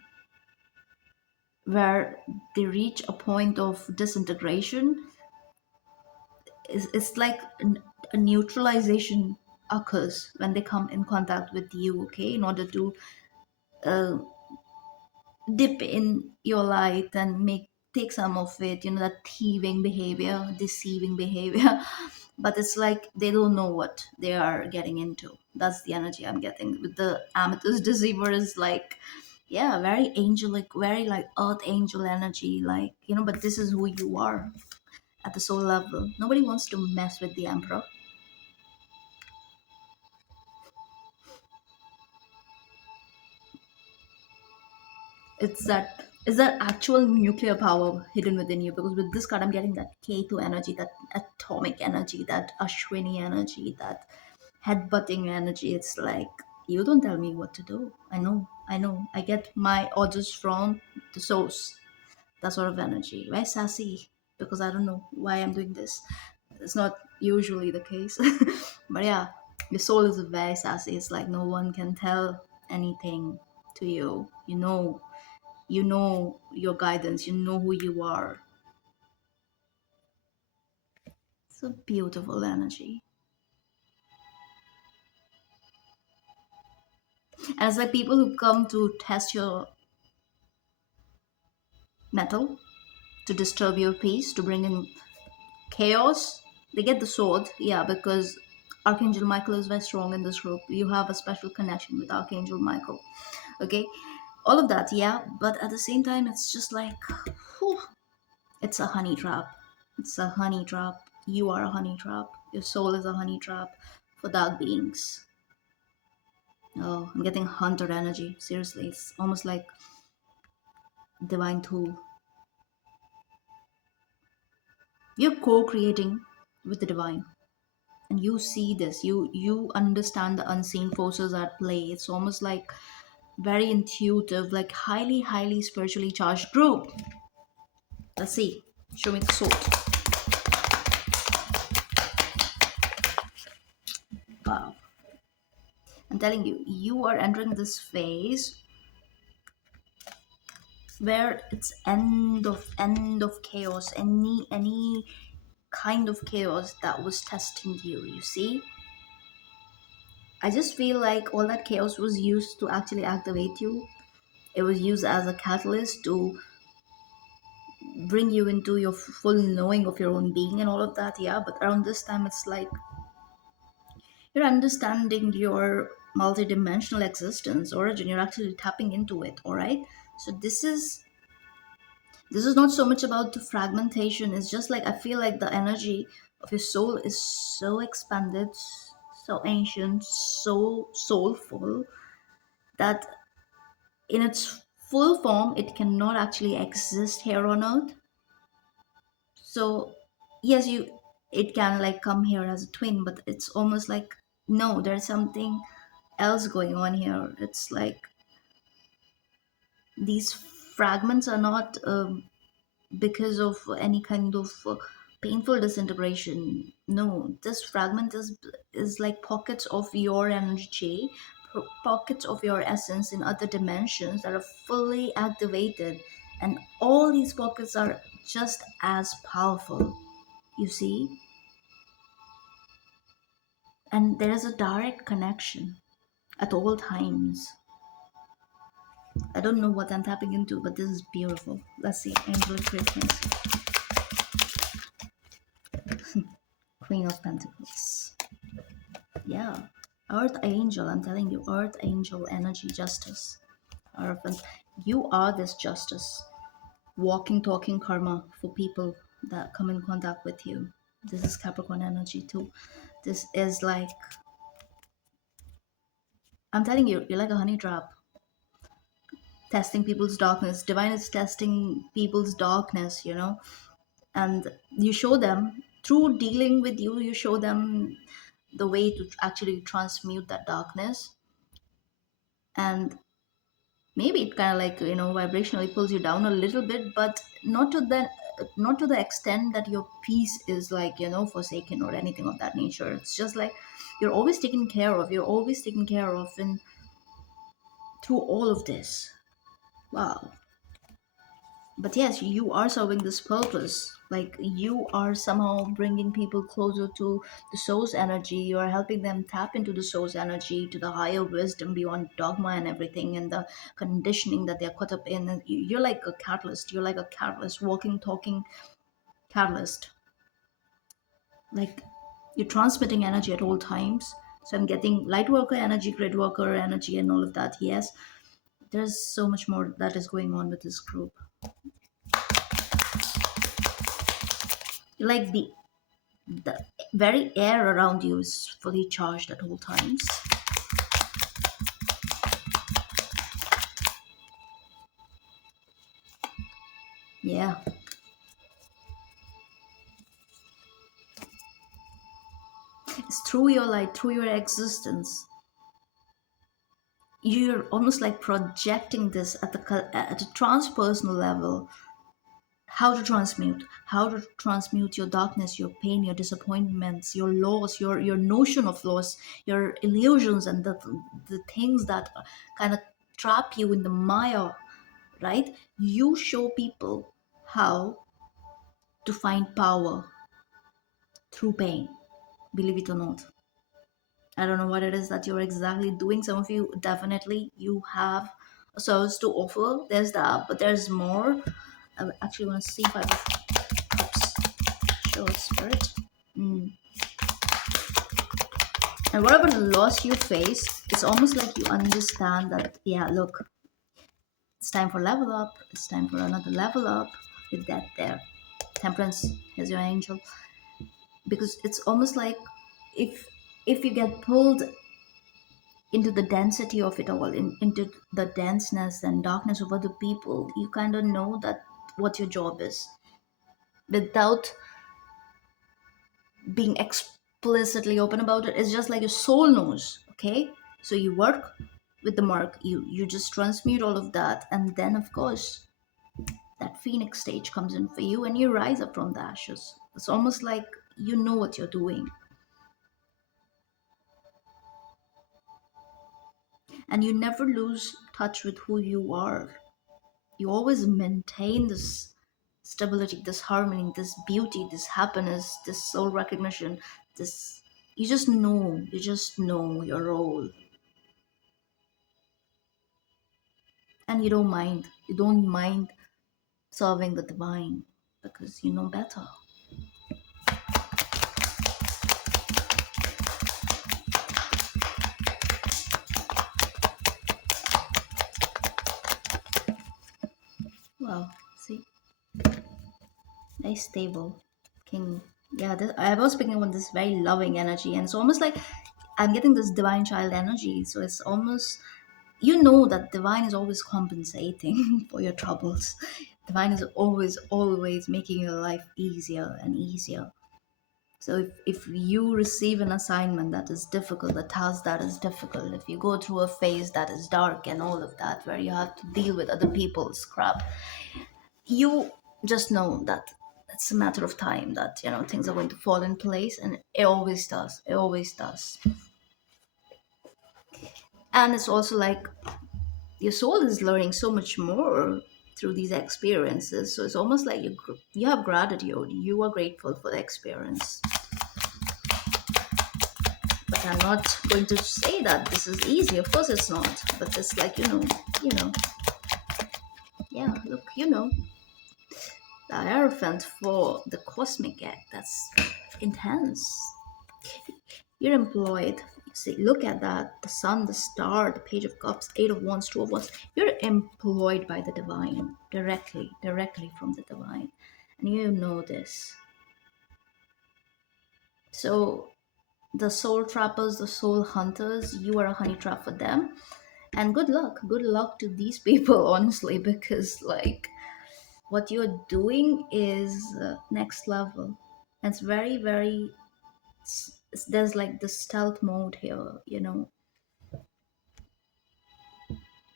where they reach a point of disintegration. It's like a neutralization occurs when they come in contact with you, okay, in order to uh, dip in your light and make take some of it, that thieving behavior, deceiving behavior. But it's like they don't know what they are getting into. That's the energy I'm getting with the amethyst deceiver. Is like, yeah, very angelic, very like earth angel energy, like, but this is who you are at the soul level. Nobody wants to mess with the emperor. It's that actual nuclear power hidden within you, because with this card I'm getting that K2 energy, that atomic energy, that Ashwini energy, that headbutting energy. It's like, you don't tell me what to do. I know, I get my orders from the source. That sort of energy, very sassy, because I don't know why I'm doing this. It's not usually the case. But yeah, your soul is very sassy. It's like no one can tell anything to you. You know your guidance, you know who you are. It's a beautiful energy. And it's like people who come to test your metal, to disturb your peace, to bring in chaos. They get the sword, yeah, because Archangel Michael is very strong in this group. You have a special connection with Archangel Michael, okay? All of that, yeah, but at the same time, it's just like, whew, it's a honey trap. It's a honey trap. You are a honey trap. Your soul is a honey trap for dark beings. Oh, I'm getting hunter energy. Seriously, it's almost like divine tool. You're co-creating with the divine, and you see this. You understand the unseen forces at play. It's almost like very intuitive, like highly spiritually charged group. Let's see. Show me the sword. Wow. I'm telling you, you are entering this phase where it's end of chaos. Any kind of chaos that was testing you. You see, I just feel like all that chaos was used to actually activate you. It was used as a catalyst to bring you into your full knowing of your own being and all of that. Yeah, but around this time, it's like you're understanding your multidimensional existence origin. You're actually tapping into it. All right. So this is not so much about the fragmentation. It's just like I feel like the energy of your soul is so expanded, so ancient, so soulful, that in its full form it cannot actually exist here on earth. So yes, it can like come here as a twin, but it's almost like, no, there's something else going on here. It's like these fragments are not because of any kind of painful disintegration. No, this fragment is like pockets of your energy, pockets of your essence in other dimensions that are fully activated, and all these pockets are just as powerful. You see, and there is a direct connection at all times. I don't know what I'm tapping into, but this is beautiful. Let's see, angelic frequency, Queen of Pentacles. Yeah. Earth angel, I'm telling you, earth angel energy, justice. Earth, you are this justice. Walking, talking karma for people that come in contact with you. This is Capricorn energy too. This is like, I'm telling you, you're like a honey trap, testing people's darkness. Divine is testing people's darkness. And you show them, through dealing with you, you show them the way to actually transmute that darkness. And maybe it kind of like, vibrationally pulls you down a little bit, but not to the extent that your peace is like, forsaken or anything of that nature. It's just like you're always taken care of, and through all of this. Wow. But yes, you are serving this purpose. Like you are somehow bringing people closer to the source energy. You are helping them tap into the source energy, to the higher wisdom beyond dogma and everything, and the conditioning that they're caught up in. And you're like a catalyst. You're like a catalyst, walking, talking catalyst. Like you're transmitting energy at all times. So I'm getting light worker energy, grid worker energy, and all of that. Yes, there's so much more that is going on with this group. Like the very air around you is fully charged at all times. Yeah, it's through your light, through your existence. You're almost like projecting this at at a transpersonal level. How to transmute your darkness, your pain, your disappointments, your loss, your notion of loss, your illusions, and the things that kind of trap you in the mire, right? You show people how to find power through pain, believe it or not. I don't know what it is that you're exactly doing. Some of you definitely you have a service to offer. There's that, but there's more. I actually want to see if I have cups show spirit. Mm. And whatever loss you face, it's almost like you understand that, yeah, look, it's time for level up. It's time for another level up with that there. Temperance, here's your angel. Because it's almost like if if you get pulled into the density of it all, into the denseness and darkness of other people, you kind of know that what your job is without being explicitly open about it. It's just like your soul knows. Okay, so you work with the mark, you just transmute all of that, and then of course that phoenix stage comes in for you and you rise up from the ashes. It's almost like you know what you're doing, and you never lose touch with who you are. You always maintain this stability, this harmony, this beauty, this happiness, this soul recognition, this you just know your role, and you don't mind serving the divine because you know better. Well, see, very stable king. Yeah, I was picking up on this very loving energy, and it's almost like I'm getting this divine child energy. So it's almost, you know, that divine is always compensating for your troubles. Divine is always making your life easier and easier. So if you receive an assignment that is difficult, a task that is difficult, if you go through a phase that is dark and all of that, where you have to deal with other people's crap, you just know that it's a matter of time that things are going to fall in place, and it always does. It always does. And it's also like your soul is learning so much more through these experiences. So it's almost like you have gratitude. You are grateful for the experience. But I'm not going to say that this is easy. Of course it's not. But it's like yeah. Look, the Hierophant for the cosmic act. That's intense. You're employed. See, look at that. The sun, the star, the page of cups, eight of wands, two of wands. You're employed by the divine directly from the divine. And you know this. So the soul trappers, the soul hunters, you are a honey trap for them. And good luck. Good luck to these people, honestly, because like what you're doing is next level. And it's very, very, there's like the stealth mode here.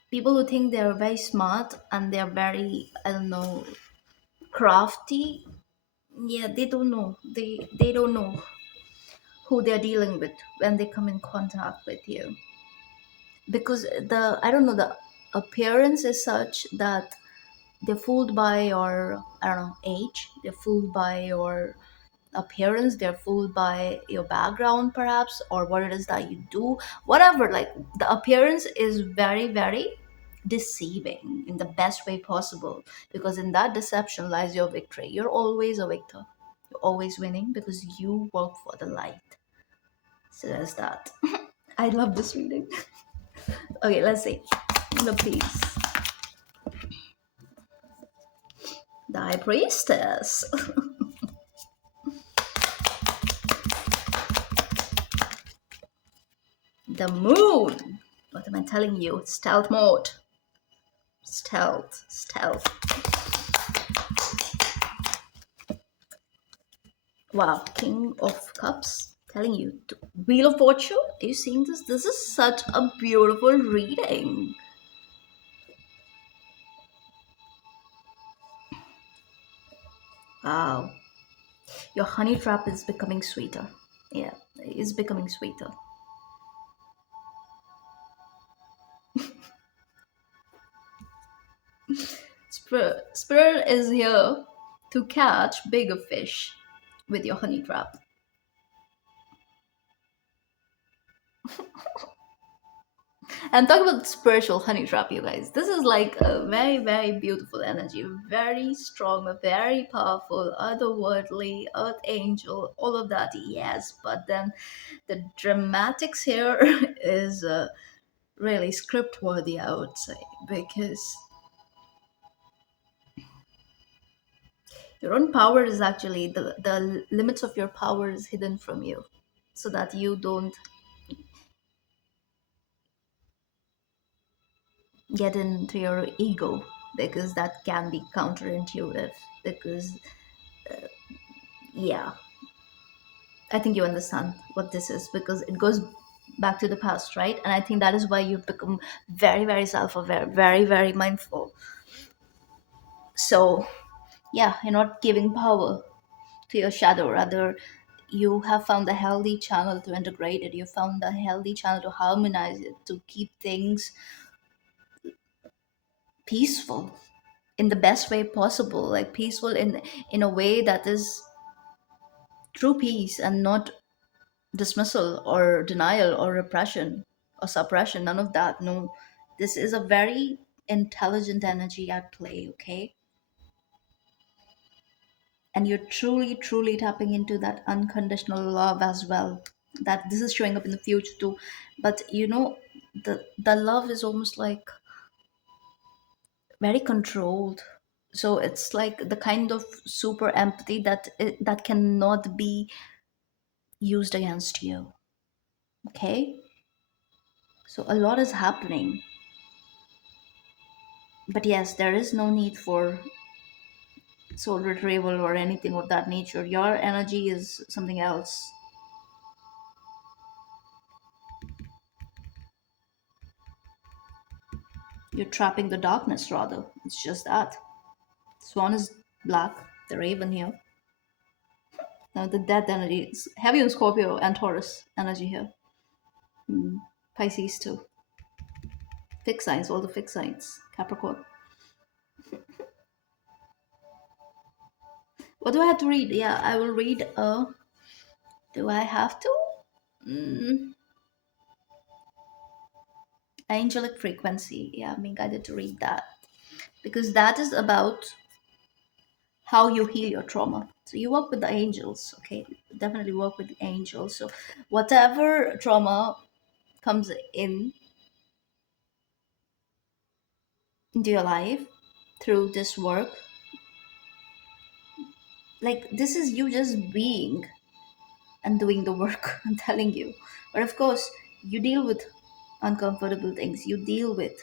People who think they're very smart and they're very, I don't know, crafty. Yeah, they don't know who they're dealing with when they come in contact with you. because the I don't know, the appearance is such that they're fooled by your, I don't know, age. They're fooled by your appearance. They're fooled by your background, perhaps, or what it is that you do. Whatever. Like the appearance is very, very deceiving in the best way possible, because in that deception lies your victory. You're always a victor. You're always winning because you work for the light. So there's that. I love this reading. Okay, let's see. The piece. The High Priestess. The Moon. What am I telling you? Stealth mode. Stealth. Stealth. Wow. King of Cups. Telling you. Wheel of Fortune. Are you seeing this? This is such a beautiful reading. Wow. Your honey trap is becoming sweeter. Yeah, it's becoming sweeter. Spirit is here to catch bigger fish with your honey trap. And talk about spiritual honey trap, you guys. This is like a very, very beautiful energy, very strong, very powerful, otherworldly, earth angel, all of that, yes. But then the dramatics here is really script worthy, I would say, because your own power is actually the limits of your power is hidden from you, so that you don't get into your ego, because that can be counterintuitive. Because, yeah, I think you understand what this is, because it goes back to the past, right? And I think that is why you've become very, very self aware, very, very mindful. So, yeah, you're not giving power to your shadow, rather, you have found a healthy channel to integrate it. You found a healthy channel to harmonize it, to keep things peaceful in the best way possible, like peaceful in a way that is true peace and not dismissal or denial or repression or suppression, none of that. No, this is a very intelligent energy at play, okay? And you're truly, truly tapping into that unconditional love as well, that this is showing up in the future too. But the love is almost like very controlled. So it's like the kind of super empathy that cannot be used against you, okay? So a lot is happening. But yes, there is no need for soul retrieval or anything of that nature. Your energy is something else. You're trapping the darkness, rather. It's just that. Swan is black, the raven here. Now the death energy is heavy on Scorpio and Taurus energy here. Pisces too. Fixed signs, all the fixed signs. Capricorn. What do I have to read? Yeah, I will read. Do I have to? Mm, Angelic frequency. Yeah, I'm being guided to read that, because that is about how you heal your trauma. So you work with the angels, okay? Definitely work with the angels. So whatever trauma comes into your life through this work, like this is you just being and doing the work. I'm telling you. But of course, you deal with uncomfortable things. You deal with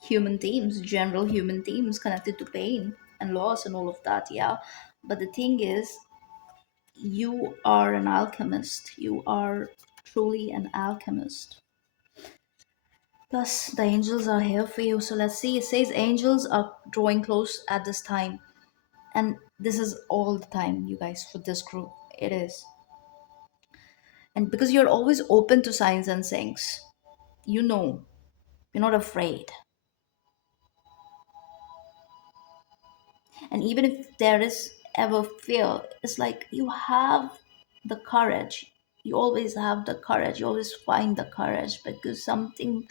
human themes, general human themes connected to pain and loss and all of that, yeah. But the thing is, you are an alchemist. You are truly an alchemist. Plus, the angels are here for you. So let's see. It says angels are drawing close at this time. And this is all the time, you guys, for this group. It is. And because you're always open to signs and things, you know, you're not afraid. And even if there is ever fear, it's like you have the courage. You always have the courage. You always find the courage because something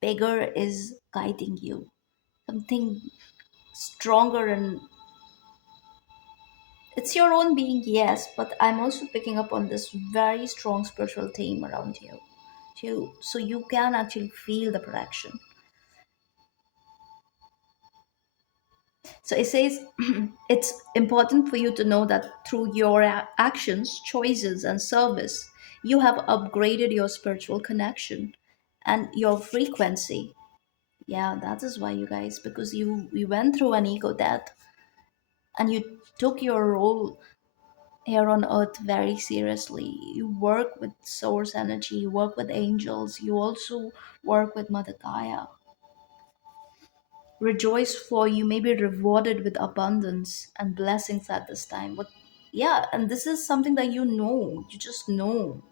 bigger is guiding you. Something stronger, and it's your own being, yes, but I'm also picking up on this very strong spiritual theme around you. So you can actually feel the protection. So it says it's important for you to know that through your actions, choices, and service, you have upgraded your spiritual connection and your frequency. Yeah, that is why, you guys, because you went through an ego death and you took your role here on earth very seriously. You work with source energy, you work with angels, you also work with Mother Gaia. Rejoice, for you may be rewarded with abundance and blessings at this time. But yeah, and this is something that you just know.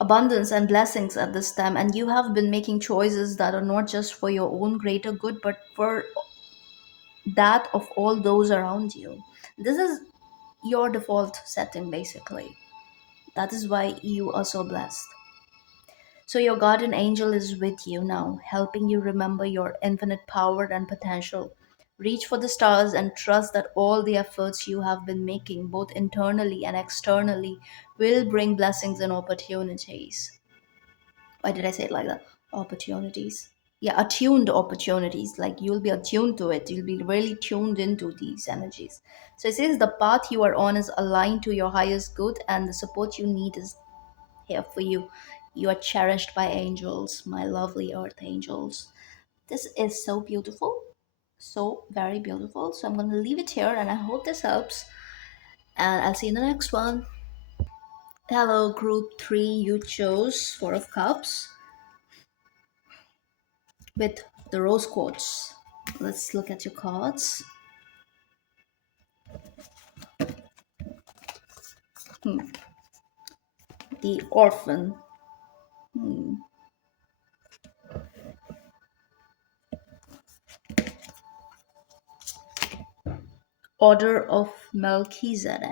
Abundance and blessings at this time, and you have been making choices that are not just for your own greater good, but for that of all those around you. This is your default setting, basically. That is why you are so blessed. So, your guardian angel is with you now, helping you remember your infinite power and potential. Reach for the stars and trust that all the efforts you have been making, both internally and externally, will bring blessings and opportunities. Why did I say it like that? Opportunities. Yeah, attuned opportunities. Like you'll be attuned to it. You'll be really tuned into these energies. So it says the path you are on is aligned to your highest good, and the support you need is here for you. You are cherished by angels, my lovely earth angels. This is so beautiful, so very beautiful. So I'm going to leave it here, and I hope this helps. And I'll see you in the next one. Hello, group three. You chose Four of Cups with the rose quartz. Let's look at your cards. The Orphan. Order of Melchizedek.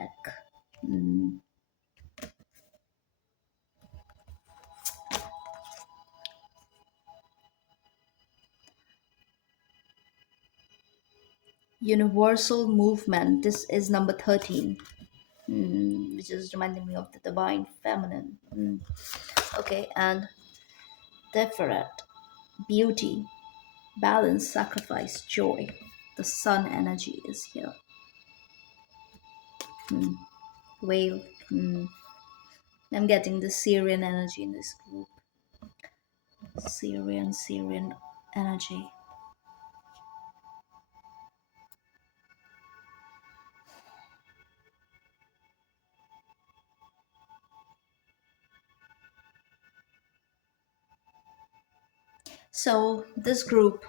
Universal Movement. This is number 13. Which is reminding me of the divine feminine. Okay, and Tiferet, beauty, balance, sacrifice, joy. The sun energy is here. Whale. I'm getting the Syrian energy in this group. Syrian energy. So this group,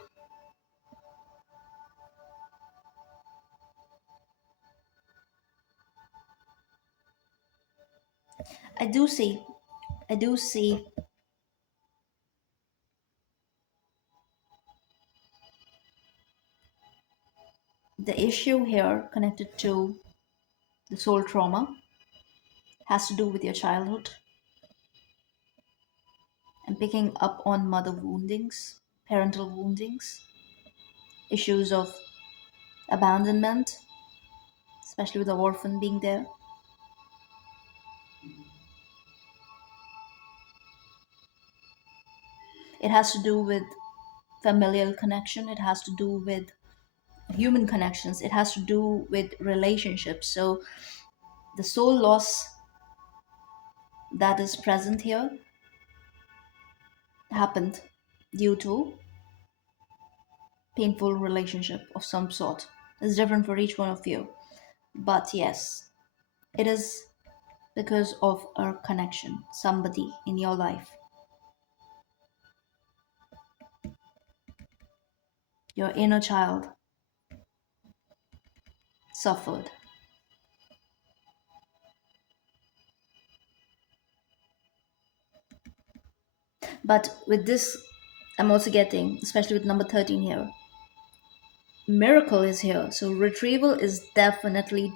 I do see, I do see the issue here connected to the soul trauma has to do with your childhood and picking up on mother woundings, parental woundings, issues of abandonment, especially with the orphan being there. It has to do with familial connection, it has to do with human connections, it has to do with relationships. So the soul loss that is present here happened due to painful relationship of some sort. It's different for each one of you. But yes, it is because of a connection, somebody in your life, your inner child. suffered. But with this, I'm also getting, especially with number 13 here, miracle is here. So retrieval is definitely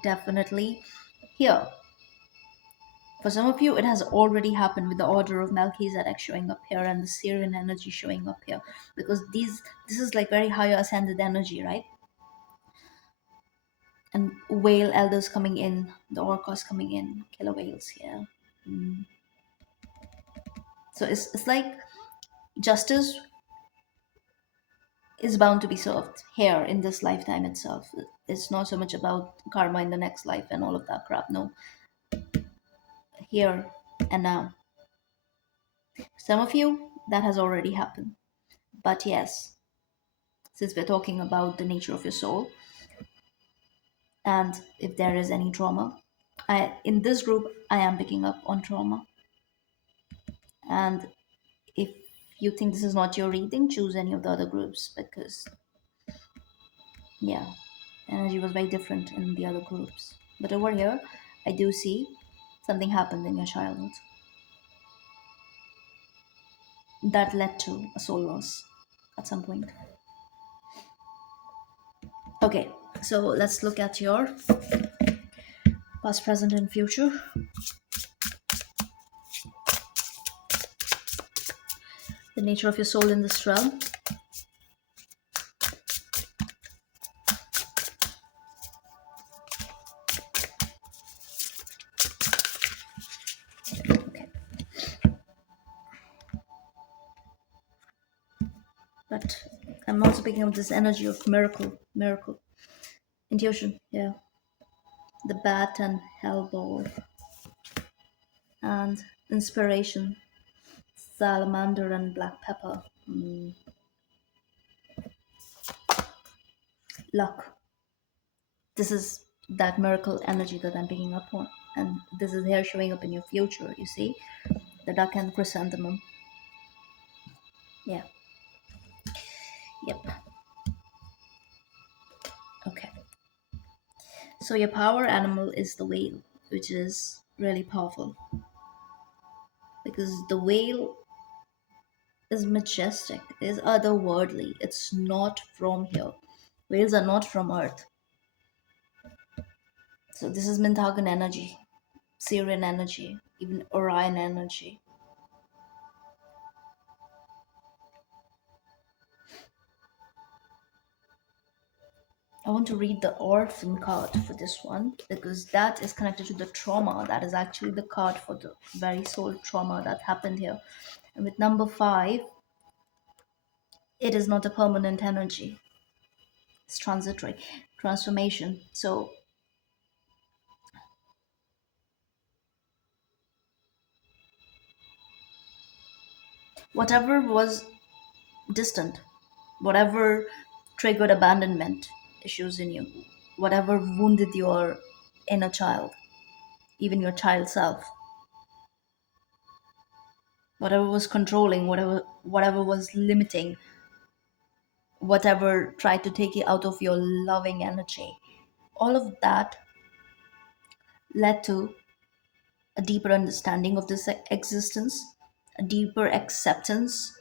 here. For some of you, it has already happened with the order of Melchizedek showing up here and the Syrian energy showing up here. Because this is like very higher ascended energy, right? And whale elders coming in, the orcas coming in, killer whales here. So it's like justice is bound to be served here in this lifetime itself. It's not so much about karma in the next life and all of that crap. No, here and now. Some of you, that has already happened. But yes, since we're talking about the nature of your soul and if there is any trauma, in this group, I am picking up on trauma. And if you think this is not your reading, choose any of the other groups because, yeah, energy was very different in the other groups. But over here, I do see something happened in your childhood that led to a soul loss at some point. Okay, so let's look at your past, present, and future. The nature of your soul in this realm. Okay, but I'm also picking up this energy of miracle, intuition. Yeah, the bat and hellball, and inspiration, salamander and black pepper, luck. This is that miracle energy that I'm picking up on, and this is here showing up in your future. You see, the duck and chrysanthemum. Yeah. Yep. Okay. So your power animal is the whale, which is really powerful because the whale is majestic, is otherworldly. It's not from here. Whales are not from Earth. So this is Mintagan energy, Syrian energy, even Orion energy. I want to read the orphan card for this one because that is connected to the trauma. That is actually the card for the very soul trauma that happened here. And with number 5, it is not a permanent energy. It's transitory, transformation. So whatever was distant, whatever triggered abandonment issues in you, whatever wounded your inner child, even your child self, whatever was controlling, whatever was limiting, whatever tried to take you out of your loving energy, all of that led to a deeper understanding of this existence, a deeper acceptance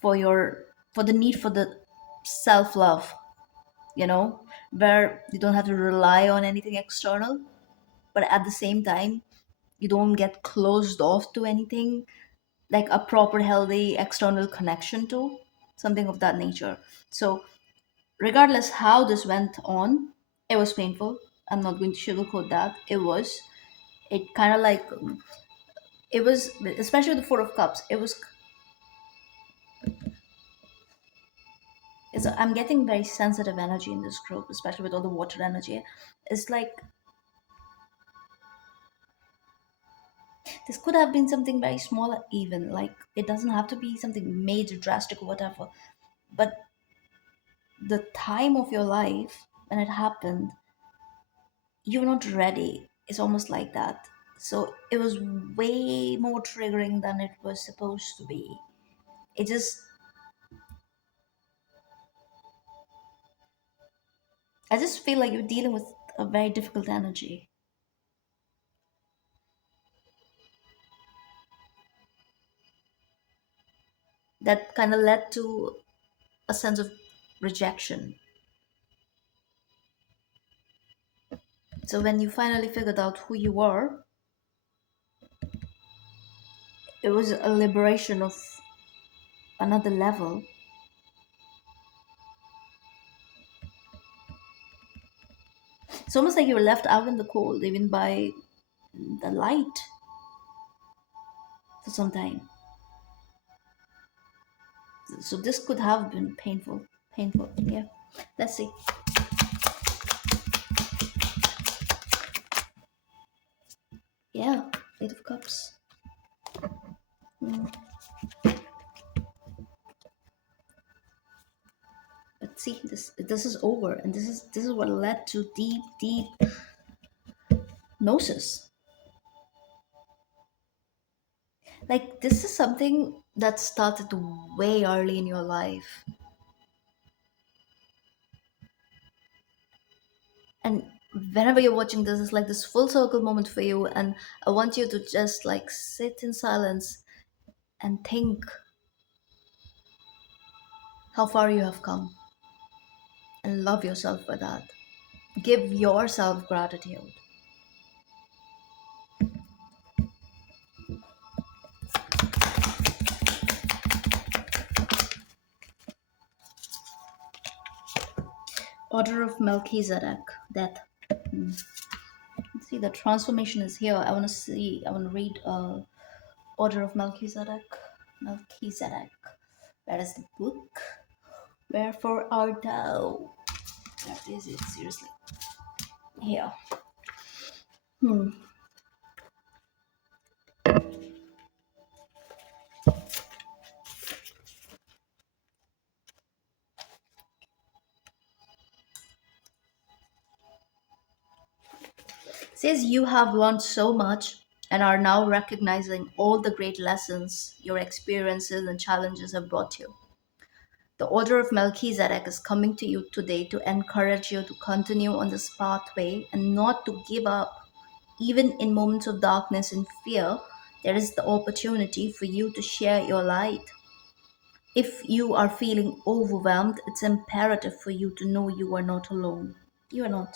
for your for the need for the self love, where you don't have to rely on anything external, but at the same time you don't get closed off to anything, like a proper healthy external connection to something of that nature. So regardless how this went on, it was painful. I'm not going to sugarcoat that. It kind of like, it was, especially the 4 of cups, I'm getting very sensitive energy in this group, especially with all the water energy. It's like this could have been something very small, even like it doesn't have to be something major, drastic, or whatever. But the time of your life when it happened, you're not ready. It's almost like that. So it was way more triggering than it was supposed to be. It just I just feel like you're dealing with a very difficult energy that kind of led to a sense of rejection. So when you finally figured out who you are, it was a liberation of another level. It's almost like you were left out in the cold, even by the light for some time. So this could have been painful. Painful. Yeah. Let's see. Yeah. Eight of Cups. But see, this is over, and this is what led to deep, deep gnosis. Like this is something that started way early in your life, and whenever you're watching this, it's like this full circle moment for you, and I want you to just like sit in silence and think how far you have come, and love yourself for that. Give yourself gratitude. Order of Melchizedek, death. See, the transformation is here. I want to see. I want to read. Order of Melchizedek. Melchizedek. Where is the book? Wherefore art thou? Where is it? Seriously. Here. Says you have learned so much and are now recognizing all the great lessons your experiences and challenges have brought you. The order of Melchizedek is coming to you today to encourage you to continue on this pathway and not to give up. Even in moments of darkness and fear, there is the opportunity for you to share your light. If you are feeling overwhelmed, it's imperative for you to know you are not alone. You are not.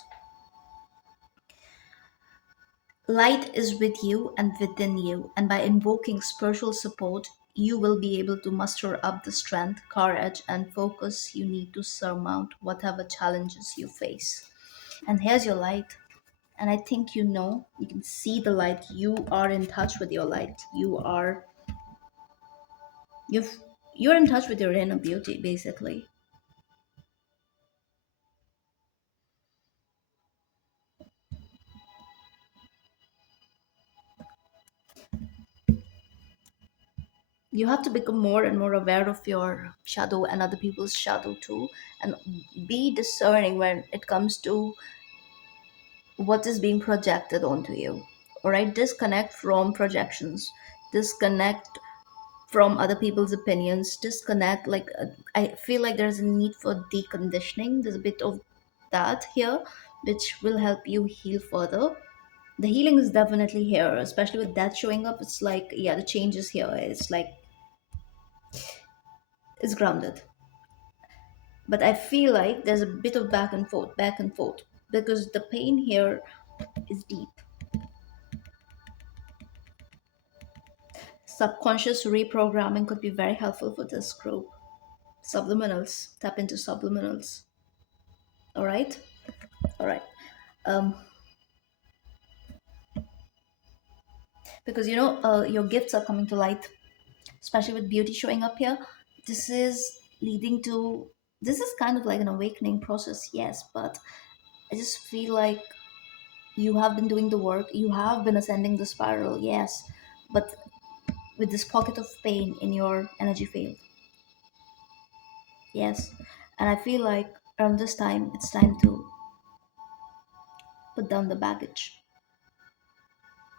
Light is with you and within you, and by invoking spiritual support, you will be able to muster up the strength, courage, and focus you need to surmount whatever challenges you face. And here's your light. And I think you know, you can see the light. You are in touch with your light. You've you're in touch with your inner beauty, basically. You have to become more and more aware of your shadow and other people's shadow too, and be discerning when it comes to what is being projected onto you. All right, disconnect from projections, disconnect from other people's opinions, disconnect. Like, I feel like there's a need for deconditioning. There's a bit of that here, which will help you heal further. The healing is definitely here, especially with that showing up. It's like, yeah, the change is here. It's like, it's grounded. But I feel like there's a bit of back and forth, because the pain here is deep. Subconscious reprogramming could be very helpful for this group. Subliminals, tap into subliminals. All right, all right. Um, because your gifts are coming to light, especially with beauty showing up here. This is leading to. This is kind of like an awakening process, yes, but I just feel like you have been doing the work. You have been ascending the spiral, yes, but with this pocket of pain in your energy field. Yes. And I feel like around this time, it's time to put down the baggage.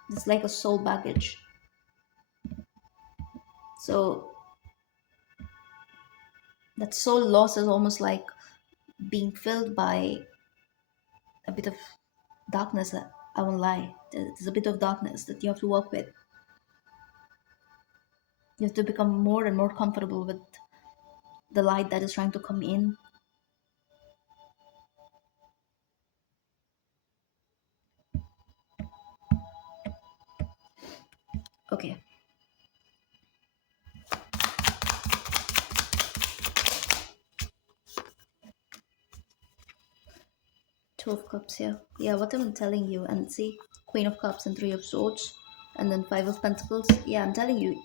It's like a soul baggage. So that soul loss is almost like being filled by a bit of darkness. I won't lie. There's a bit of darkness that you have to work with. You have to become more and more comfortable with the light that is trying to come in. Okay, 2 of Cups here. Yeah, what I'm telling you, and see, Queen of Cups and Three of Swords, and then Five of Pentacles. Yeah, I'm telling you,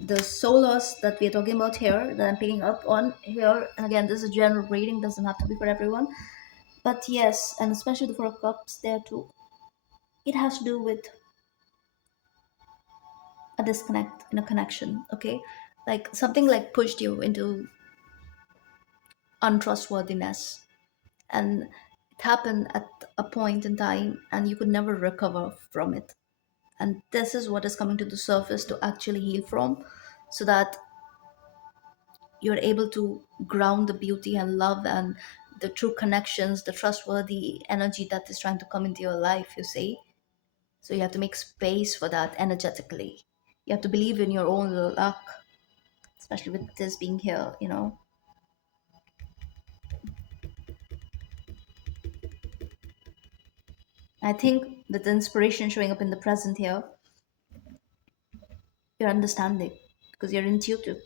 the soul loss that we're talking about here, that I'm picking up on here, and again, this is general reading, doesn't have to be for everyone. But yes, and especially the Four of Cups there too, it has to do with a disconnect in a connection, okay? Like something like pushed you into untrustworthiness, and it happened at a point in time and you could never recover from it. And this is what is coming to the surface to actually heal from, so that you're able to ground the beauty and love and the true connections, the trustworthy energy that is trying to come into your life, you see. So you have to make space for that energetically. You have to believe in your own luck, especially with this being here, you know. I think with the inspiration showing up in the present here, you're understanding because you're intuitive.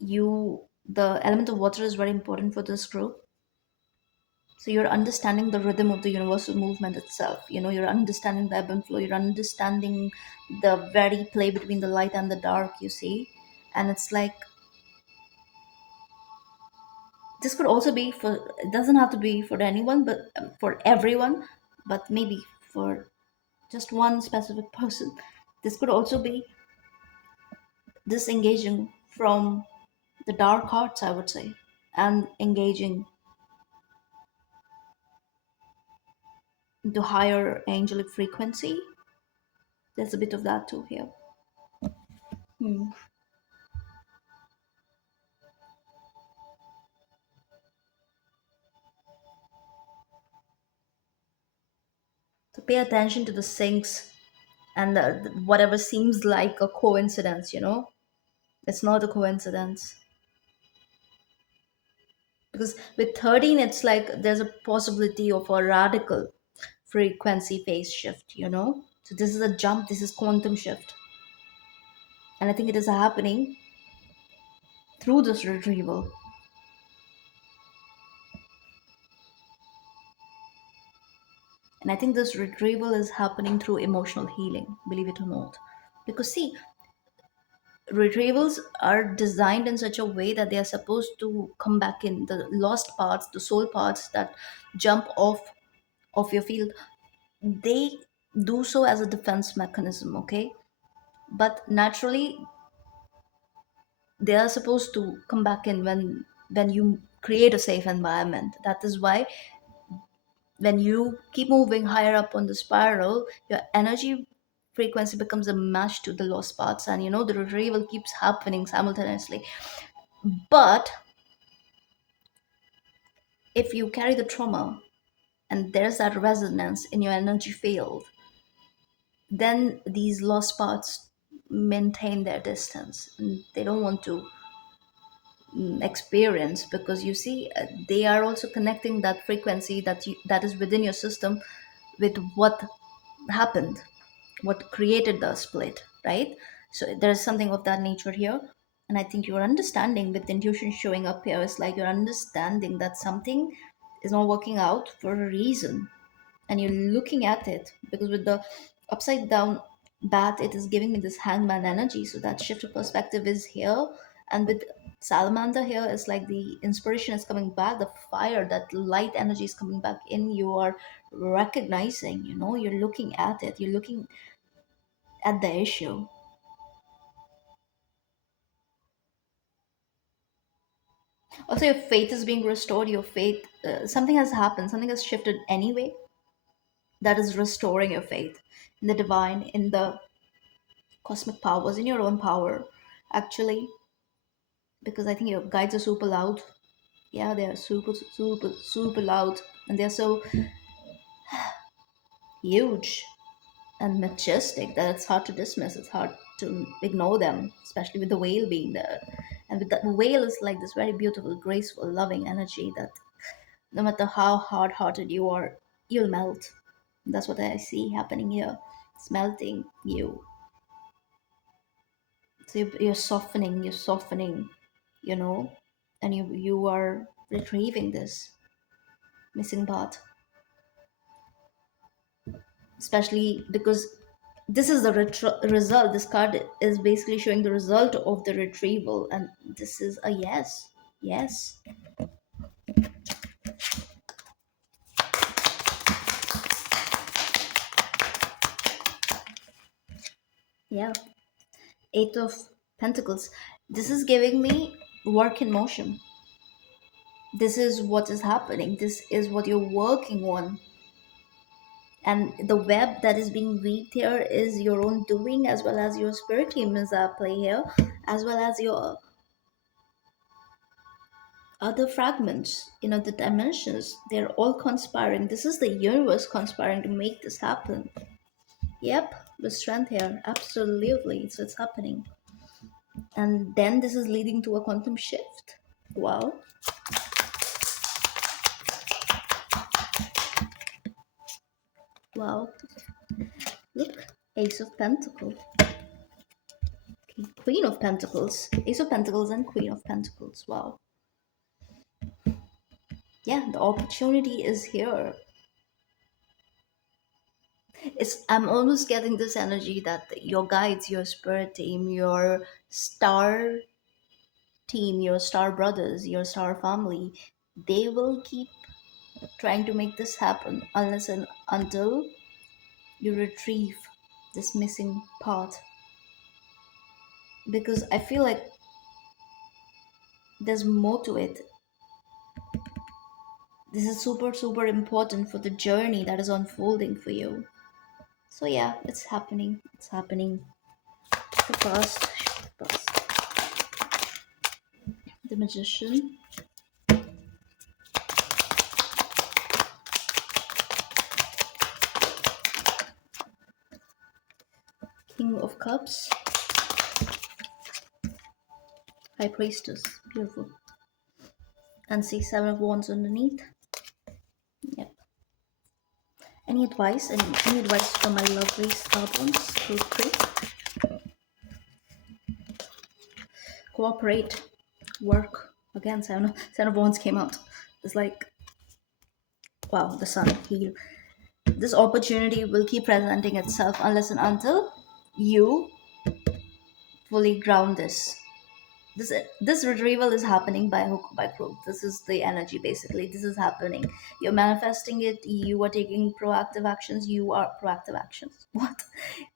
The element of water is very important for this group. So you're understanding the rhythm of the universal movement itself. You know, you're understanding the ebb and flow. You're understanding the very play between the light and the dark, you see. And it's like, this could also be for, it doesn't have to be for anyone, but for everyone, but maybe for just one specific person. This could also be disengaging from the dark arts, I would say, and engaging into higher angelic frequency. There's a bit of that too here. Hmm. So pay attention to the syncs and whatever seems like a coincidence, you know, it's not a coincidence. Because with 13, it's like there's a possibility of a radical frequency phase shift, you know. So this is a jump, this is quantum shift. And I think it is happening through this retrieval. And I think this retrieval is happening through emotional healing, believe it or not. Because see, retrievals are designed in such a way that they are supposed to come back in the lost parts, the soul parts that jump off of your field. They do so as a defense mechanism, okay? But naturally, they are supposed to come back in when you create a safe environment. That is why when you keep moving higher up on the spiral, your energy frequency becomes a match to the lost parts, and you know the retrieval keeps happening simultaneously. But if you carry the trauma and there's that resonance in your energy field, then these lost parts maintain their distance and they don't want to experience, because you see they are also connecting that frequency that is within your system with what happened, what created the split, right? So there's something of that nature here. And I think your understanding with intuition showing up here is like you're understanding that something is not working out for a reason, and you're looking at it because with the upside down bat, it is giving me this hangman energy. So that shift of perspective is here. And with salamander here, it's like the inspiration is coming back, the fire, that light energy is coming back in. You are recognizing, you know, you're looking at it, you're looking at the issue. Also, your faith is being restored. Your faith, something has happened, something has shifted anyway, that is restoring your faith in the divine, in the cosmic powers, in your own power, actually. Because I think your guides are super loud. Yeah, they are super, super, super loud. and they're so huge and majestic that it's hard to dismiss. It's hard to ignore them, especially with the whale being there. And with the whale is like this very beautiful, graceful, loving energy that no matter how hard-hearted you are, you'll melt. That's what I see happening here. It's melting you. So you're softening, you know, and you are retrieving this missing part, especially because this is the result. This card is basically showing the result of the retrieval, and this is a yes. Yes. Yeah. Eight of Pentacles. This is giving me work in motion. This is what is happening. This is what you're working on. And the web that is being weaved here is your own doing, as well as your spirit team is at play here, as well as your other fragments, the dimensions. They're all conspiring. This is the universe conspiring to make this happen. Yep, the strength here. Absolutely. So it's happening. And then this is leading to a quantum shift. Wow. Wow. Look. Ace of Pentacles. Queen of Pentacles. Ace of Pentacles and Queen of Pentacles. Wow. Yeah, the opportunity is here. I'm almost getting this energy that your guides, your spirit team, your star team, your star brothers, your star family, they will keep trying to make this happen unless and until you retrieve this missing part. Because I feel like there's more to it. This is super, super important for the journey that is unfolding for you. So yeah, it's happening. It's happening. The past, the past. The Magician, King of Cups, High Priestess, beautiful. And see Seven of Wands underneath. Yep. Any advice? Any advice for my lovely stubborn ones? Group 3. Cooperate. Work. Again, Seven of Wands came out. It's like, wow, the sun. Heal. This opportunity will keep presenting itself unless and until you fully ground this. This retrieval is happening by hook or by crook. This is the energy basically. This is happening. You're manifesting it. You are taking proactive actions. You are proactive actions. What?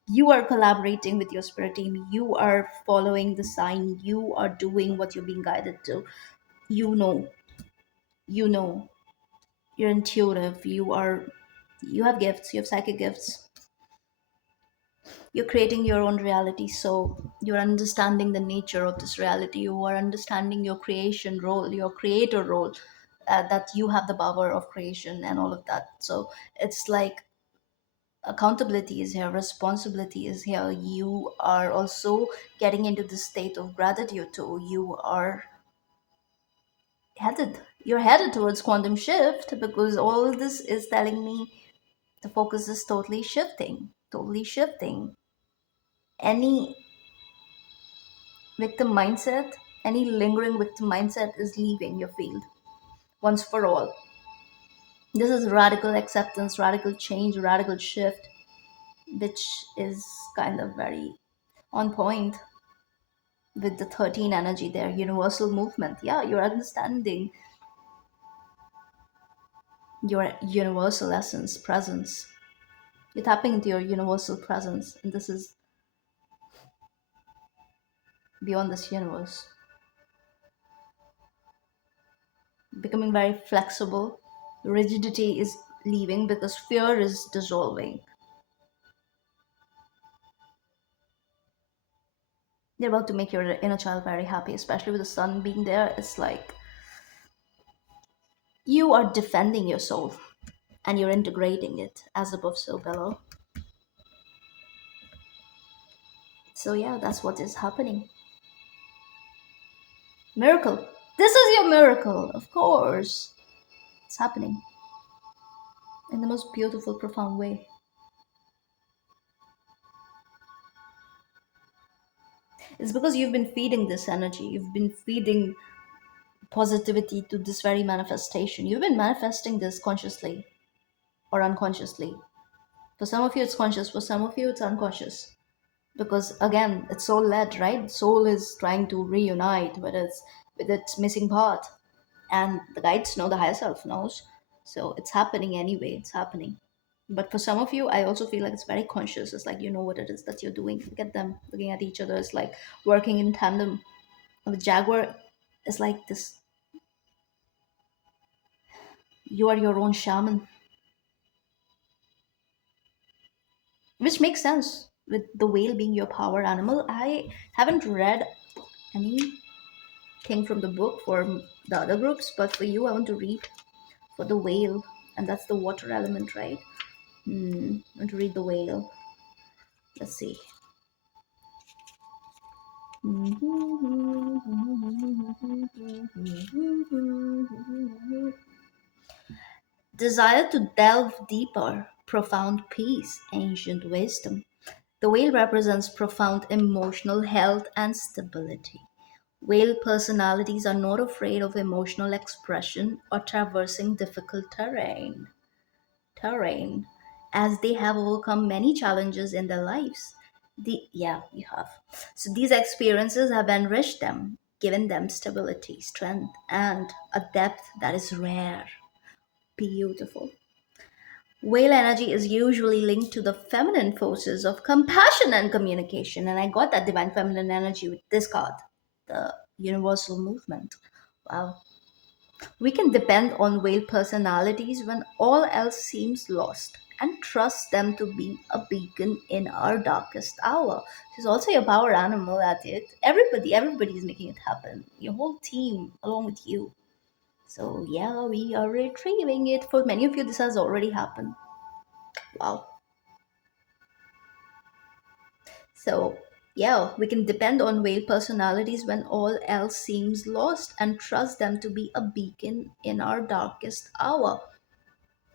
You are collaborating with your spirit team. You are following the sign. You are doing what you're being guided to. You know. You know. You're intuitive. You have gifts. You have psychic gifts. You're creating your own reality, so you're understanding the nature of this reality. You are understanding your creation role, your creator role, that you have the power of creation and all of that. So it's like accountability is here, responsibility is here. You are also getting into the state of gratitude too. You're headed towards quantum shift, because all this is telling me the focus is totally shifting. Any victim mindset, any lingering victim mindset is leaving your field once for all. This is radical acceptance, radical change, radical shift, which is kind of very on point with the 13 energy there, universal movement. Yeah, you're understanding your universal essence, presence. You're tapping into your universal presence, and this is beyond this universe. Becoming very flexible, rigidity is leaving because fear is dissolving. They're about to make your inner child very happy, especially with the sun being there. It's like You are defending your soul and you're integrating it as above, so below. So, yeah, that's what is happening. Miracle. This is your miracle, of course. It's happening in the most beautiful, profound way. It's because you've been feeding this energy, you've been feeding positivity to this very manifestation. You've been manifesting this consciously or unconsciously. For some of you, it's conscious, for some of you, it's unconscious. Because again, it's soul led, right? Soul is trying to reunite with its missing part. And the guides know, the higher self knows. So it's happening anyway, it's happening. But for some of you, I also feel like it's very conscious. It's like you know what it is that you're doing. Look at them looking at each other. It's like working in tandem. And the jaguar is like this, you are your own shaman, which makes sense with the whale being your power animal. I haven't read anything from the book for the other groups, but for you, I want to read for the whale, and that's the water element, right? I want to read the whale. Let's see. Desire to delve deeper, profound peace, ancient wisdom. The whale represents profound emotional health and stability. Whale personalities are not afraid of emotional expression or traversing difficult terrain, as they have overcome many challenges in their lives. Yeah, you have. So these experiences have enriched them, given them stability, strength, and a depth that is rare. Beautiful. Whale energy is usually linked to the feminine forces of compassion and communication. And I got that divine feminine energy with this card, the universal movement. Wow. We can depend on whale personalities when all else seems lost and trust them to be a beacon in our darkest hour. She's also your power animal at it. Everybody is making it happen. Your whole team along with you. So yeah, we are retrieving it. For many of you, this has already happened. Wow. So, yeah, we can depend on whale personalities when all else seems lost and trust them to be a beacon in our darkest hour.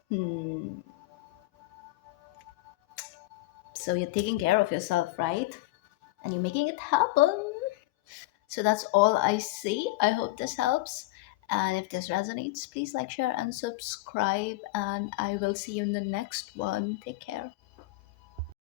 Hmm. So, you're taking care of yourself, right? And you're making it happen. So, that's all I see. I hope this helps. And if this resonates, please like, share, and subscribe. And I will see you in the next one. Take care.